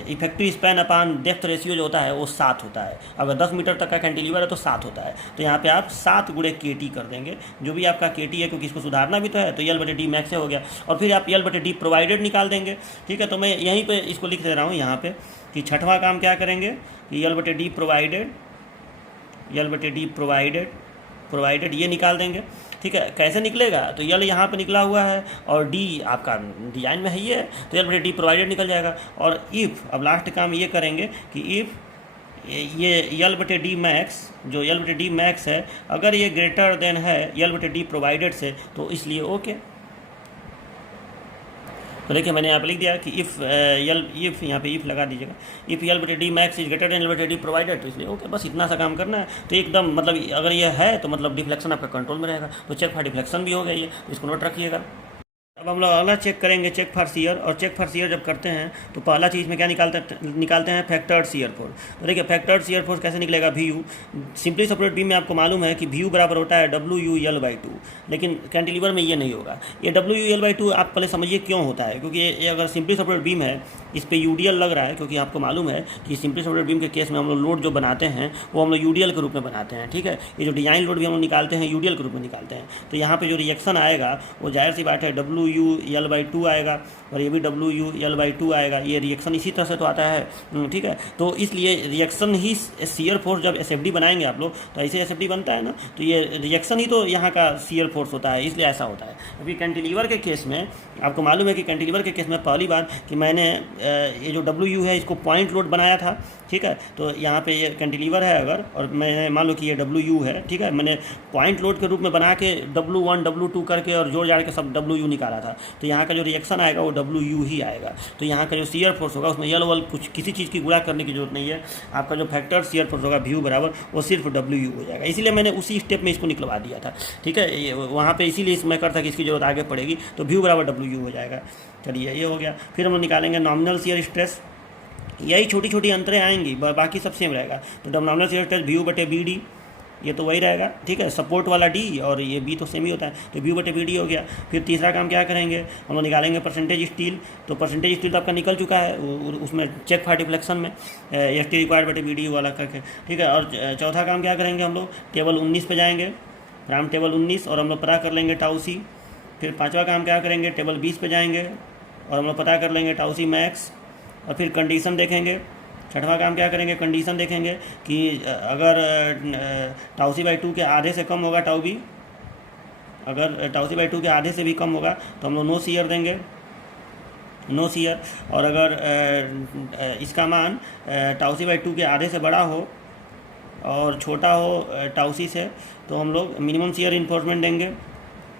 इफेक्टिव स्पैन अपान डेप्थ रेशियो जो होता है वो 7 होता है। अगर 10 मीटर तक का कैंटिलीवर है तो 7 होता है। तो यहाँ पे आप 7 गुणे KT कर देंगे, जो भी आपका KT है, क्योंकि इसको सुधारना भी तो है। तो यल बटे डी मैक्स हो गया, और फिर आप यल बटे डी प्रोवाइडेड निकाल देंगे। ठीक है, तो मैं यहीं पर इसको लिख दे रहा हूँ यहाँ पे कि छठवां काम क्या करेंगे कि यल बटे डी प्रोवाइडेड, यल बटे डी प्रोवाइडेड ये निकाल देंगे। ठीक है, कैसे निकलेगा, तो यल यहाँ पे निकला हुआ है और डी आपका डिजाइन में है ही है, तो यल बटे डी प्रोवाइडेड निकल जाएगा। और इफ़, अब लास्ट काम ये करेंगे कि इफ़ ये यल बटे डी मैक्स, जो यल बटे डी मैक्स है, अगर ये ग्रेटर देन है यल बटे डी प्रोवाइडेड से, तो इसलिए ओके। तो देखिए मैंने यहाँ पे लिख दिया कि इफ़ इफ़ यहाँ पे इफ़ लगा दीजिएगा, इफ़ यल बटे D max is greater than L बटे डी प्रोवाइडेड, तो इसलिए ओके, बस इतना सा काम करना है। तो एकदम मतलब अगर ये है तो मतलब डिफ्लेक्शन आपका कंट्रोल में रहेगा। तो चेक फॉर डिफ्लेक्शन भी हो गया ये, तो इसको नोट रखिएगा। अब हम लोग अगला चेक करेंगे चेक फॉर शियर। और चेक फॉर शियर जब करते हैं तो पहला चीज़ में क्या निकालते हैं फैक्टर्ड शियर फोर्स। तो देखिए फैक्टर्ड शियर फोर्स कैसे निकलेगा, VU। सिंपली सॉफ्टवेयर बीम में आपको मालूम है कि VU बराबर होता है WU/L/2, लेकिन कैंटिलीवर में ये नहीं होगा। ये WU/L/2 आप पहले समझिए क्यों होता है, क्योंकि ये अगर सिंपली सॉफ्टवेयर बीम है, इस पर UDL लग रहा है, क्योंकि आपको मालूम है कि सिंपली सॉफ्टवेयर बीम के केस में हम लोग लोड जो बनाते हैं वो हम लोग UDL के रूप में बनाते हैं। ठीक है, ये जो डिजाइन लोड भी हम लोग निकालते हैं UDL के रूप में निकालते हैं। तो यहाँ पे जो रिएक्शन आएगा वो जाहिर सी बात है WU/L/2 आएगा, और ये भी WU/L/2 आएगा। ये रिएक्शन इसी तरह से तो आता है। ठीक है, तो इसलिए रिएक्शन ही शियर फोर्स, जब SFD बनाएंगे आप लोग तो ऐसे SFD बनता है ना, तो ये रिएक्शन ही तो यहाँ का शियर फोर्स होता है, इसलिए ऐसा होता है। अभी कैंटिलीवर के केस में आपको मालूम है कि कैंटिलीवर के केस में पहली बार कि मैंने ये जो WU है इसको पॉइंट लोड बनाया था। ठीक है, तो यहाँ पे ये कैंटिलीवर है अगर, और मैंने मान लो कि ये WU है। ठीक है, मैंने पॉइंट लोड के रूप में बना के W1 W2 करके और जोड़ जाड़ के सब WU निकाला था। तो यहाँ का जो रिएक्शन आएगा वो WU ही आएगा। तो यहाँ का जो शियर फोर्स होगा उसमें यल वल कुछ किसी चीज़ की गुणा करने की जरूरत नहीं है। आपका जो फैक्टर शियर फोर्स होगा VU बराबर वो सिर्फ WU हो जाएगा। इसीलिए मैंने उसी स्टेप में इसको निकलवा दिया था। ठीक है, वहाँ पर इसीलिए इसमें करता कि इसकी जरूरत आगे पड़ेगी, तो VU बराबर WU हो जाएगा। चलिए ये हो गया। फिर हम लोग निकालेंगे नॉमिनल शियर स्ट्रेस। यही छोटी छोटी अंतरें आएंगी, बाकी सब सेम रहेगा। तो नॉमिनल शियर स्ट्रेस VU बटे BD, ये तो वही रहेगा। ठीक है, सपोर्ट वाला D और ये B तो सेम ही होता है, तो VU बटे BD हो गया। फिर तीसरा काम क्या करेंगे, हम लोग निकालेंगे परसेंटेज स्टील। तो परसेंटेज स्टील तो आपका निकल चुका है उसमें चेक फॉर डिफ्लेक्शन में ST रिक्वायर्ड बटे BD वाला करके। ठीक है, और चौथा काम क्या करेंगे, हम लोग टेबल 19 पे जाएंगे, राम टेबल 19, और हम लोग पता कर लेंगे टाउ C। फिर पाँचवा काम क्या करेंगे, टेबल 20 पे जाएंगे और हम लोग पता कर लेंगे टाउ C मैक्स, और फिर कंडीशन देखेंगे। छठवां काम क्या करेंगे, कंडीशन देखेंगे कि अगर टाउ C/2 के आधे से कम होगा टाउ B, अगर टाउ C/2 के आधे से भी कम होगा तो हम लोग नो शियर देंगे, नो शियर। और अगर इसका मान टाउ C/2 के आधे से बड़ा हो और छोटा हो टाउ C से, तो हम लोग मिनिमम शियर इन्फोर्समेंट देंगे,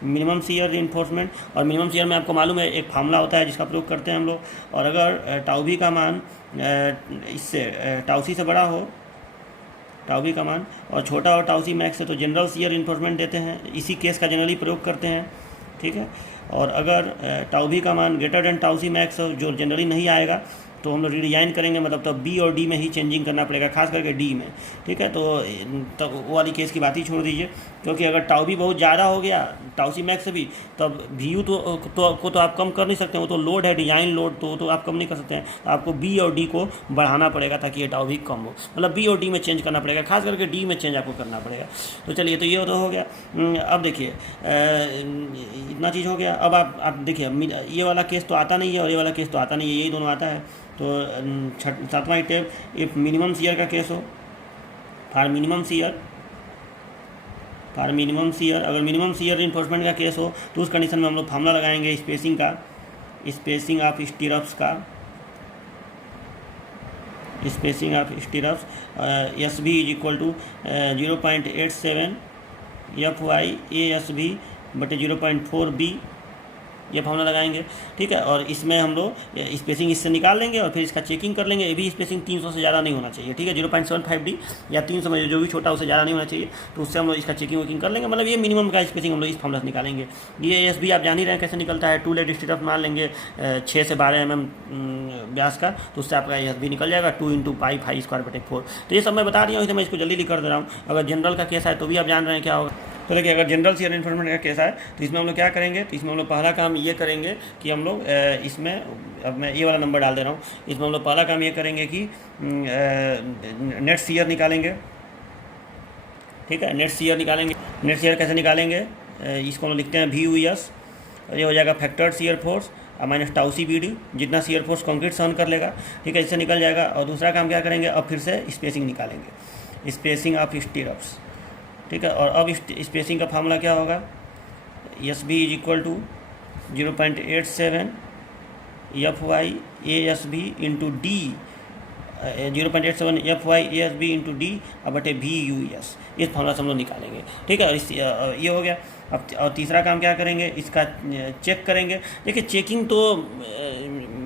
मिनिमम शियर इन्फोर्समेंट। और मिनिमम शियर में आपको मालूम है एक फार्मूला होता है जिसका प्रयोग करते हैं हम लोग। और अगर टाउ B का मान इससे टाउ C से बड़ा हो, टाउ B का मान, और छोटा हो टाउ C मैक्स से, तो जनरल शियर इन्फोर्समेंट देते हैं। इसी केस का जनरली प्रयोग करते हैं। ठीक है, और अगर टाउ B का मान greater than tau C max, जो जनरली नहीं आएगा, तो हम लोग रिडिजाइन करेंगे, मतलब तब B और D में ही चेंजिंग करना पड़ेगा, खास करके D में। ठीक है, तो वो वाली केस की बात ही छोड़ दीजिए, क्योंकि अगर टाउ B बहुत ज़्यादा हो गया टाउ C मैक्स से भी, तब VU तो आप कम कर नहीं सकते, वो तो लोड है, डिजाइन लोड, तो आप कम नहीं कर सकते हैं। तो आपको B और D को बढ़ाना पड़ेगा ताकि ये टाउ B कम हो, मतलब B और D में चेंज करना पड़ेगा, खास करके D में चेंज आपको करना पड़ेगा। तो चलिए, तो ये तो हो गया। अब देखिए इतना चीज़ हो गया। अब आप देखिए ये वाला केस तो आता नहीं है और ये वाला केस तो आता नहीं है, यही दोनों आता है। तो सातवां स्टेप, इफ मिनिमम शियर का केस हो, फॉर फॉर मिनिमम शियर, अगर मिनिमम शियर रिइंफोर्समेंट का केस हो तो उस कंडीशन में हम लोग फार्मूला लगाएंगे स्पेसिंग का, स्पेसिंग ऑफ स्टीरप्स का, spacing of stirrups S B is equal to 0.87 F Y A S B बटे 0.4 बी, ये फार्मूला लगाएंगे। ठीक है, और इसमें हम लोग स्पेसिंग इससे निकाल लेंगे और फिर इसका चेकिंग कर लेंगे। ये भी स्पेसिंग 300 से ज़्यादा नहीं होना चाहिए। ठीक है, 0.75 डी या 300 में जो भी छोटा उससे ज़्यादा नहीं होना चाहिए, तो उससे हम लोग इसका चेकिंग वेकिंग कर लेंगे। मतलब ये मिनिमम का स्पेसिंग हम लोग इस फार्मूला से निकालेंगे। ये एस भी आप जान ही रहे हैं कैसे निकलता है। 2 लेड स्टीरप मान लेंगे 6 से 12 mm व्यास का, तो उससे आपका एस भी निकल जाएगा 2 × π² 4। तो ये सब मैं बता रहा हूँ, मैं इसको जल्दी लिख कर दे रहा हूँ। अगर जनरल का केस है तो भी आप जान रहे हैं क्या होगा। तो देखिए, अगर जनरल शियर रिइंफोर्समेंट का केस है तो इसमें हम लोग क्या करेंगे, तो इसमें हम लोग पहला काम ये करेंगे कि हम लोग इसमें, अब मैं ये वाला नंबर डाल दे रहा हूँ, इसमें हम लोग पहला काम ये करेंगे कि नेट शियर निकालेंगे। ठीक है, नेट शियर निकालेंगे। नेट शियर कैसे निकालेंगे, इसको हम लोग लिखते हैं VUS, ये हो जाएगा factored shear force minus tau C B D, जितना शियर फोर्स कंक्रीट सहन कर लेगा। ठीक है, इससे निकल जाएगा। और दूसरा काम क्या करेंगे, अब फिर से स्पेसिंग निकालेंगे, स्पेसिंग ऑफ स्टीरप्स। ठीक है, और अब स्पेसिंग का फार्मूला क्या होगा, S B is equal to 0.87 F Y A S B into D, 0.87 F Y A S B into D बटे VUS, इस फार्मूला से हम लोग निकालेंगे। ठीक है, और ये हो गया। अब और तीसरा काम क्या करेंगे, इसका चेक करेंगे। देखिए, चेकिंग तो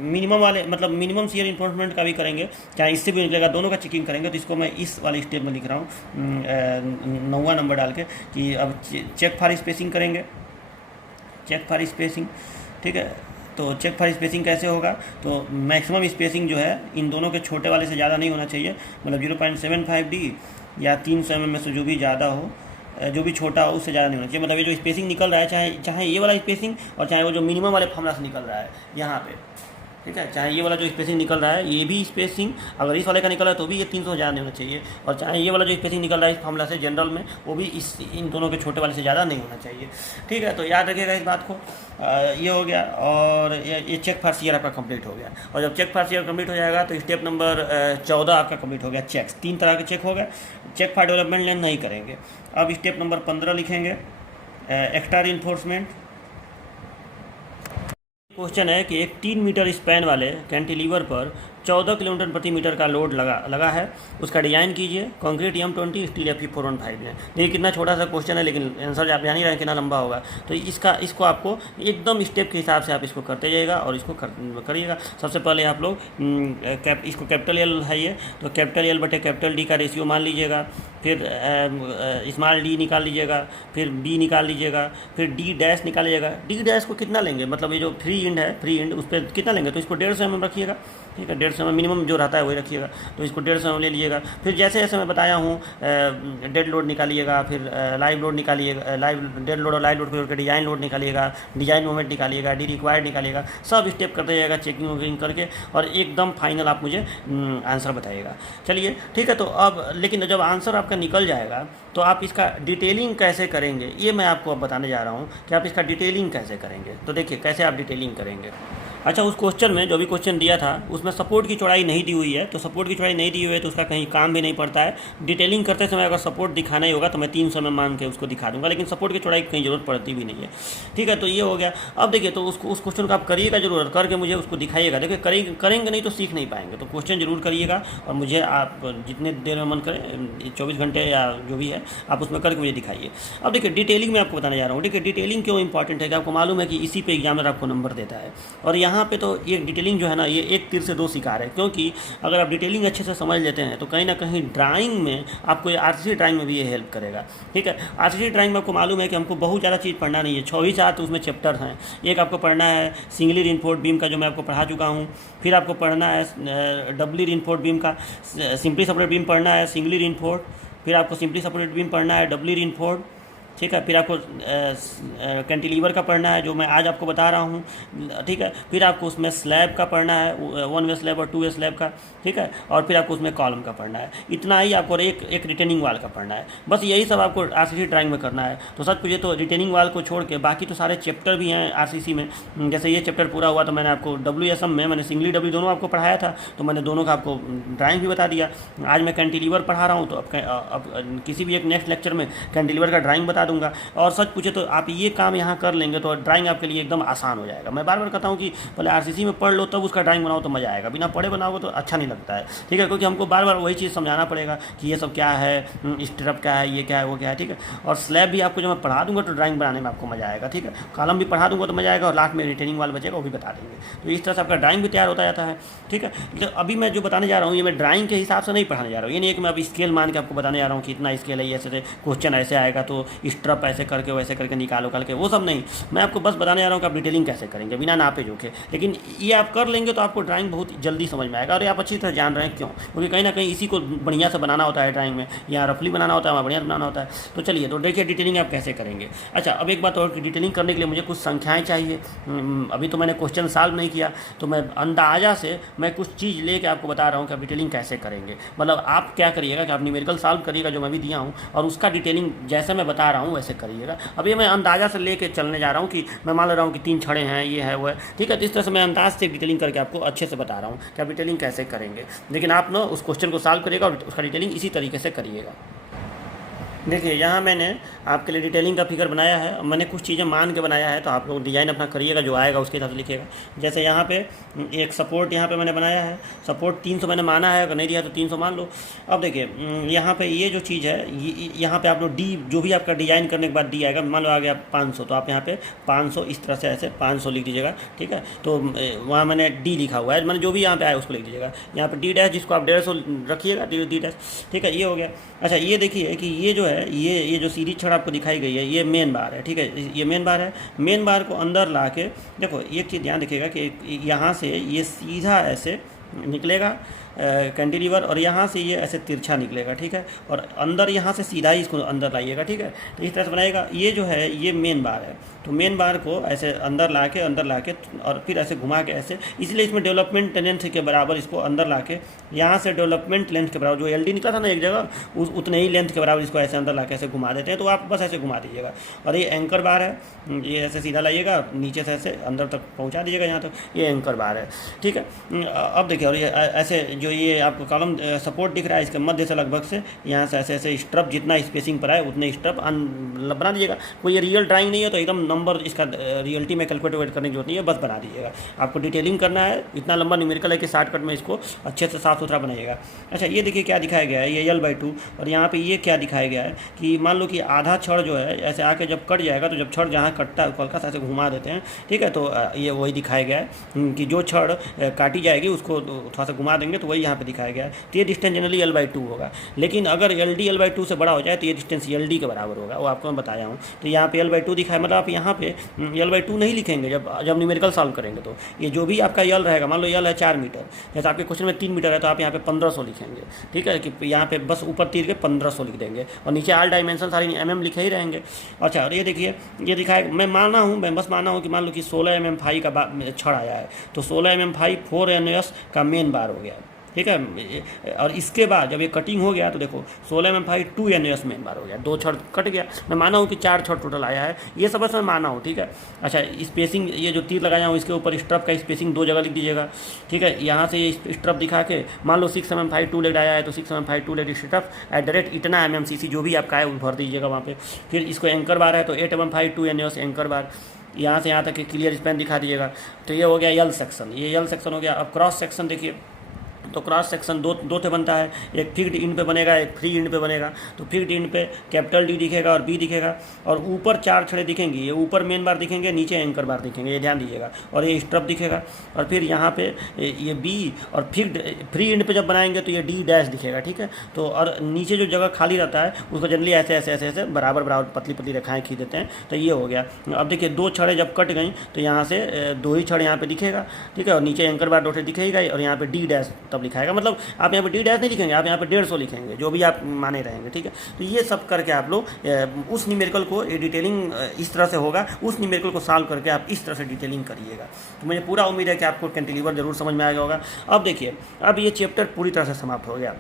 मिनिमम वाले, मतलब मिनिमम शियर रिइंफोर्समेंट का भी करेंगे, चाहे इससे भी निकलेगा, दोनों का चेकिंग करेंगे। तो इसको मैं इस वाले स्टेप में लिख रहा हूँ 9वां नंबर डाल के कि अब चेक फॉर स्पेसिंग करेंगे, चेक फॉर स्पेसिंग। ठीक है, तो चेक फॉर स्पेसिंग कैसे होगा, तो मैक्सिमम स्पेसिंग जो है इन दोनों के छोटे वाले से ज़्यादा नहीं होना चाहिए। मतलब 0.75 डी या 300 mm में से जो भी ज़्यादा हो, जो भी छोटा हो उससे ज़्यादा नहीं होना चाहिए। मतलब ये जो स्पेसिंग निकल रहा है, चाहे ये वाला स्पेसिंग और चाहे वो जो मिनिमम वाले फार्मूला से निकल रहा है यहाँ पे। ठीक है, चाहे ये वाला जो स्पेसिंग निकल रहा है, ये भी स्पेसिंग अगर इस वाले का निकल रहा है तो भी ये 300 ज़्यादा नहीं होना चाहिए। और चाहे ये वाला जो स्पेसिंग निकल रहा है इस फार्मूला से जनरल में, वो भी इन दोनों के छोटे वाले से ज़्यादा नहीं होना चाहिए। ठीक है, तो याद रखिएगा इस बात को। ये हो गया, और ये चेक फॉर शियर आपका कंप्लीट हो गया। और जब चेक फॉर शियर कंप्लीट हो जाएगा तो स्टेप नंबर 14 आपका कंप्लीट हो गया। चेक्स 3 तरह के चेक हो गए। चेक फॉर डेवलपमेंट लेंथ नहीं करेंगे। अब स्टेप नंबर 15 लिखेंगे, एक्स्ट्रा रिइंफोर्समेंट। क्वेश्चन है कि एक 3 मीटर स्पैन वाले कैंटिलीवर पर 14 किलोमीटर प्रति मीटर का लोड लगा है, उसका डिज़ाइन कीजिए। कंक्रीट M20 स्टील Fe415 में। देखिए कितना छोटा सा क्वेश्चन है, लेकिन आंसर आप जान ही रहे हैं कितना लंबा होगा। तो इसको आपको एकदम स्टेप के हिसाब से आप इसको करते जाइएगा और इसको करिएगा। सबसे पहले आप लोग इसको कैपिटल L है ये, तो कैपिटल L बटे कैपिटल D का रेशियो मान लीजिएगा। फिर स्मॉल d निकाल लीजिएगा, फिर b निकाल लीजिएगा, फिर d डैश निकाल लीजिएगा। d डैश को कितना लेंगे, मतलब ये जो फ्री इंड है, फ्री इंड उस पर कितना लेंगे, तो इसको 150 mm रखिएगा। ठीक है, 150 mm मिनिमम जो रहता है वही रखिएगा। तो इसको 150 mm ले लीजिएगा। फिर जैसे जैसे मैं बताया हूँ, डेड लोड निकालिएगा, फिर लाइव लोड निकालिएगा, लाइव डेड लोड और लाइव लोड को डिजाइन लोड निकालिएगा, डिजाइन मोमेंट निकालिएगा, डी रिक्वायर्ड निकालिएगा। सब स्टेप करते जाएगा चेकिंग वोकिंग करके, और एकदम फाइनल आप मुझे आंसर बताइएगा। चलिए ठीक है, तो अब लेकिन जब आंसर आपका निकल जाएगा तो आप इसका डिटेलिंग कैसे करेंगे, ये मैं आपको अब बताने जा रहा हूँ कि आप इसका डिटेलिंग कैसे करेंगे। तो देखिए कैसे आप डिटेलिंग करेंगे। अच्छा, उस क्वेश्चन में जो भी क्वेश्चन दिया था उसमें सपोर्ट की चौड़ाई नहीं दी हुई है, तो सपोर्ट की चौड़ाई नहीं दी हुई है तो उसका कहीं काम भी नहीं पड़ता है। डिटेलिंग करते समय अगर सपोर्ट दिखाना ही होगा तो मैं 300 mm मान के उसको दिखा दूंगा, लेकिन सपोर्ट की चौड़ाई की कहीं जरूरत पड़ती भी नहीं है। ठीक है, तो ये हो गया। अब देखिए, तो उस क्वेश्चन को आप करिएगा जरूर, करके मुझे उसको दिखाइएगा। देखिए करेंगे नहीं तो सीख नहीं पाएंगे, तो क्वेश्चन जरूर करिएगा और मुझे आप जितने देर में मन करें, 24 घंटे या जो भी है, आप उसमें करके मुझे दिखाइए। अब देखिए डिटेलिंग में आपको बताने जा रहा हूँ। देखिए डिटेलिंग क्यों इंपॉर्टेंट है कि आपको मालूम है कि इसी पे एग्जामिनर आपको नंबर देता है। और यहाँ पे तो ये डिटेलिंग जो है ना, ये एक तीर से दो शिकार है, क्योंकि अगर आप डिटेलिंग अच्छे से समझ लेते हैं तो कहीं ना कहीं ड्राइंग में आपको, ये आरसीसी ड्राइंग में भी ये हेल्प करेगा। ठीक है, आरसीसी ड्राइंग में आपको मालूम है कि हमको बहुत ज़्यादा चीज़ पढ़ना नहीं है, 24 उसमें चैप्टर हैं। एक आपको पढ़ना है सिंगली रिइंफोर्स्ड बीम का, जो मैं आपको पढ़ा चुका हूँ। फिर आपको पढ़ना है डबली रिइंफोर्स्ड बीम का, सिंपली सेपरेट बीम पढ़ना है सिंगली रिइंफोर्स्ड। फिर आपको सिंपली सेपरेट बीम पढ़ना है डबली रिइंफोर्स्ड। ठीक है। फिर आपको कैंटिलीवर का पढ़ना है जो मैं आज आपको बता रहा हूँ, ठीक है। फिर आपको उसमें स्लैब का पढ़ना है, 1 वे स्लैब और 2 वे स्लैब का, ठीक है। और फिर आपको उसमें कॉलम का पढ़ना है। इतना ही आपको, एक रिटेनिंग वाल का पढ़ना है। बस यही सब आपको आरसीसी ड्राइंग में करना है। तो सच पूछे तो रिटेनिंग वाल को छोड़ के बाकी तो सारे चैप्टर भी हैं आरसीसी में। जैसे ये चैप्टर पूरा हुआ तो मैंने आपको WSM में मैंने सिंगली डब्ल्यू दोनों आपको पढ़ाया था, तो मैंने दोनों का आपको ड्राइंग भी बता दिया। आज मैं कैंटिलीवर पढ़ा रहा हूँ, तो अब किसी भी एक नेक्स्ट लेक्चर में कैंटिलीवर का ड्राइंग बता दूंगा। और सच पूछे तो आप ये काम यहाँ कर लेंगे तो ड्राइंग आपके लिए एकदम आसान हो जाएगा। मैं बार बार कहता हूँ कि पहले आरसीसी में पढ़ लो तब उसका ड्राइंग बनाओ तो मज़ा आएगा, बिना पढ़े बनाओगे तो अच्छा नहीं लगता है, ठीक है। क्योंकि हमको बार बार वही चीज़ समझाना पड़ेगा कि ये सब क्या है, स्ट्रप क्या है, ये क्या है, वो क्या है, ठीक है। और स्लैब भी आपको जब मैं पढ़ा दूंगा तो ड्राइंग बनाने में आपको मज़ा आएगा, ठीक है। कॉलम भी पढ़ा दूंगा तो मज़ा आएगा, और लास्ट में रिटेनिंग वाल बचेगा वो भी बता देंगे। तो इस तरह से आपका ड्राइंग भी तैयार होता जाता है, ठीक है। तो अभी मैं जो बताने जा रहा हूँ ये मैं ड्राइंग के हिसाब से नहीं पढ़ाने जा रहा हूँ। ये नहीं है कि मैं अब स्केल मान के आपको बताने जा रहा हूँ कि इतना स्केल है, ऐसे क्वेश्चन ऐसे आएगा तो स्ट्रप ऐसे करके वैसे करके निकालो करके, वो सब नहीं। मैं आपको बस बताने जा रहा हूँ कि आप डिटेलिंग कैसे करेंगे बिना नापे जोखे। लेकिन ये आप कर लेंगे तो आपको ड्राइंग बहुत जल्दी समझ में आएगा, और आप अच्छी तरह जान रहे हैं क्यों, क्योंकि कहीं ना कहीं इसी को बढ़िया से बनाना होता है ड्राइंग में, या रफली बनाना होता है, वहाँ बढ़िया से बनाना होता है। तो चलिए, तो देखिए डिटेलिंग आप कैसे करेंगे। अच्छा, अब एक बात और, डिटेलिंग करने के लिए मुझे कुछ संख्याएँ चाहिए। अभी तो मैंने क्वेश्चन सॉल्व नहीं किया, तो मैं अंदाजा से मैं कुछ चीज़ लेके आपको बता रहा हूँ कि आप डिटेलिंग कैसे करेंगे। मतलब आप क्या करिएगा कि आप न्यूमेरिकल सॉल्व करिएगा जो मैं भी दिया हूँ, और उसका डिटेलिंग जैसे मैं बता रहा हूँ वैसे करिएगा। अभी मैं अंदाजा से लेके चलने जा रहा हूँ कि मैं मान ले रहा हूँ कि 3 छड़े हैं, ये है वो है, ठीक है। तो इस तरह से मैं अंदाज से डिटेलिंग करके आपको अच्छे से बता रहा हूँ कि आप डिटेलिंग कैसे करेंगे। लेकिन आप ना उस क्वेश्चन को सॉल्व करिएगा और उसका डिटेलिंग इसी तरीके से करिएगा। देखिए, यहाँ मैंने आपके लिए डिटेलिंग का फिगर बनाया है। मैंने कुछ चीज़ें मान के बनाया है, तो आप लोग डिज़ाइन अपना करिएगा, जो आएगा उसके हिसाब से लिखिएगा। जैसे यहाँ पे एक सपोर्ट यहाँ पे मैंने बनाया है, सपोर्ट 300 मैंने माना है, अगर नहीं दिया तो 300 मान लो। अब देखिए, यहाँ पे ये जो चीज़ है, यहाँ पे आप लोग डी, जो भी आपका डिज़ाइन करने के बाद डी आएगा, मान लो आ गया 500, तो आप यहाँ पे 500 इस तरह से ऐसे 500 लिख दीजिएगा, ठीक है। तो वहाँ मैंने डी लिखा हुआ है, मैंने जो भी यहाँ पे आया उसको लिख दीजिएगा। यहाँ पे डी डैश, जिसको आप 150 रखिएगा, डी डैश, ठीक है। ये हो गया। अच्छा, ये देखिए कि ये जो है, ये जो सीधी छड़ आपको दिखाई गई है, ये मेन बार है, ठीक है। ये मेन बार है। मेन बार को अंदर ला के देखो, एक चीज़ ध्यान रखिएगा कि यहाँ से ये सीधा ऐसे निकलेगा कैंटिलीवर, और यहाँ से ये ऐसे तिरछा निकलेगा, ठीक है। और अंदर यहाँ से सीधा ही इसको अंदर लाइएगा, ठीक है। तो इस तरह से बनाएगा। ये जो है ये मेन बार है, तो मेन बार को ऐसे अंदर ला के और फिर ऐसे घुमा के ऐसे, इसलिए इसमें डेवलपमेंट लेंथ के बराबर इसको अंदर ला के, यहाँ से डेवलपमेंट लेंथ के बराबर जो LD निकला था ना एक जगह, उतने ही लेंथ के बराबर इसको ऐसे अंदर ला के ऐसे घुमा देते हैं। तो आप बस ऐसे घुमा दीजिएगा। और ये एंकर बार है, ये ऐसे सीधा लाइएगा, नीचे से ऐसे अंदर तक पहुँचा दीजिएगा, यहाँ तक ये एंकर बार है, ठीक है। अब देखिए, और ये ऐसे जो ये आपको कॉलम सपोर्ट दिख रहा है, इसके मध्य से लगभग से यहाँ से ऐसे ऐसे स्ट्रप, जितना स्पेसिंग पर है उतने स्ट्रप बना दीजिएगा। कोई ये रियल ड्राइंग नहीं है, तो एकदम नंबर इसका रियलिटी में कैलकुलेट करने की जरूरत नहीं है, बस बना दीजिएगा। आपको डिटेलिंग करना है, इतना लंबा न्यूमेरिकल है कि शॉर्टकट में इसको अच्छे से साफ सुथरा बनाइएगा। अच्छा, ये देखिए क्या दिखाया गया है, ये L/2, और यहाँ पे ये क्या दिखाया गया है कि मान लो कि आधा छड़ जो है ऐसे आके जब कट जाएगा, तो जब छड़ जहाँ कटता है हल्का सा ऐसे घुमा देते हैं, ठीक है। तो ये वही दिखाया गया है कि जो छड़ काटी जाएगी उसको थोड़ा सा घुमा देंगे, तो वही यहाँ पे दिखाया गया है। तो ये डिस्टेंस जनरली L/2 होगा, लेकिन अगर LD L/2 से बड़ा हो जाए तो ये डिस्टेंस LD के बराबर होगा, वो आपको मैं बताया हूँ। तो यहाँ पे L/2 दिखाया, मतलब आप यहाँ पे L/2 नहीं लिखेंगे जब न्यूमेरिकल सॉल्व करेंगे। तो ये जो भी आपका L रहेगा, मान लो L है 4 मीटर, जैसे आपके क्वेश्चन में 3 मीटर है, तो आप यहाँ पे 1500 लिखेंगे, ठीक है। कि यहाँ पे बस ऊपर तीर के 1500 लिख देंगे, और नीचे ऑल डायमेंशन सारी mm लिखे ही रहेंगे। अच्छा, और ये देखिए, ये दिखाए, मैं बस माना हूँ कि मान लो कि 16 mm फाई का छड़ आया है, तो 16 mm फाई 4NS का मेन बार हो गया, ठीक है। और इसके बाद जब ये कटिंग हो गया तो देखो 16 mm फाई 2NS मेन बार हो गया, 2 छड़ कट गया। मैं माना हूँ कि 4 छड़ टोटल आया है, ये सब बस मैं माना हूँ, ठीक है। अच्छा, स्पेसिंग, ये जो तीर लगाया हूँ इसके ऊपर स्ट्रप का स्पेसिंग 2 जगह लिख दीजिएगा, ठीक है। यहाँ से ये स्ट्रप दिखा के मान लो 6 mm फाई 2 लेग आया है, तो 6 mm फाई 2 लेग स्ट्रप @ इतना MMCC जो भी आपका है वो भर दीजिएगा वहाँ पे। फिर इसको एंकर बार है, तो 8 mm फाई 2NS एंकर बार, यहाँ से यहाँ तक क्लियर स्पैन दिखा दीजिएगा। तो ये हो गया L सेक्शन, ये L सेक्शन हो गया। अब क्रॉस सेक्शन देखिए, तो क्रॉस सेक्शन दो थे बनता है, एक फिक्स्ड इंड पे बनेगा, एक फ्री इंड पे बनेगा। तो फिक्स्ड इंड पे कैपिटल D दिखेगा और B दिखेगा, और ऊपर 4 छड़े दिखेंगी, ये ऊपर मेन बार दिखेंगे, नीचे एंकर बार दिखेंगे, ये ध्यान दीजिएगा। और ये स्ट्रप दिखेगा, और फिर यहाँ पे ये B, और फिक्स्ड फ्री इंड पे जब बनाएंगे तो ये D डैश दिखेगा, ठीक है। तो और नीचे जो जगह खाली रहता है उसको जनरली ऐसे ऐसे ऐसे ऐसे बराबर बराबर पतली पतली रेखाएँ खींच देते हैं। तो ये हो गया। अब देखिए 2 छड़े जब कट गई तो यहाँ से 2 ही छड़ यहाँ पे दिखेगा, ठीक है, और नीचे एंकर बार 2 दिखेगा, और यहाँ पे D डैश तब तब लिखाएगा, मतलब आप यहाँ पर डी डैश नहीं लिखेंगे, आप यहाँ पर 150 लिखेंगे, जो भी आप माने रहेंगे, ठीक है। तो ये सब करके आप लोग उस न्यूमेरिकल को डिटेलिंग इस तरह से होगा, उस न्यूमेरिकल को सॉल्व करके आप इस तरह से डिटेलिंग करिएगा। तो मुझे पूरा उम्मीद है कि आपको कैंटिलीवर जरूर समझ में आएगा होगा। अब देखिए, अब ये चैप्टर पूरी तरह से समाप्त हो गया।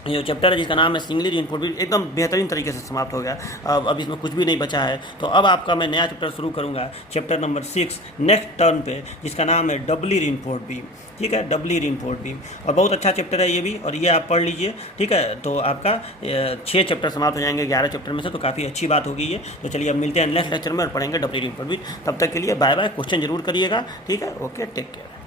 ये जो चैप्टर है जिसका नाम है सिंगली रीइंफोर्स्ड बीम, एकदम बेहतरीन तरीके से समाप्त हो गया। अब इसमें कुछ भी नहीं बचा है। तो अब आपका मैं नया चैप्टर शुरू करूंगा, चैप्टर नंबर 6 नेक्स्ट टर्न पे, जिसका नाम है डबली रीइंफोर्स्ड बीम, ठीक है, डबली रीइंफोर्स्ड बीम। और बहुत अच्छा चैप्टर है ये भी, और ये आप पढ़ लीजिए, ठीक है। तो आपका 6 चैप्टर समाप्त हो जाएंगे 11 चैप्टर में से, तो काफ़ी अच्छी बात होगी ये। तो चलिए अब मिलते हैं नेक्स्ट लेक्चर में और पढ़ेंगे डबली रीइंफोर्स्ड बीम। तब तक के लिए बाय बाय, क्वेश्चन जरूर करिएगा, ठीक है। Okay, take care.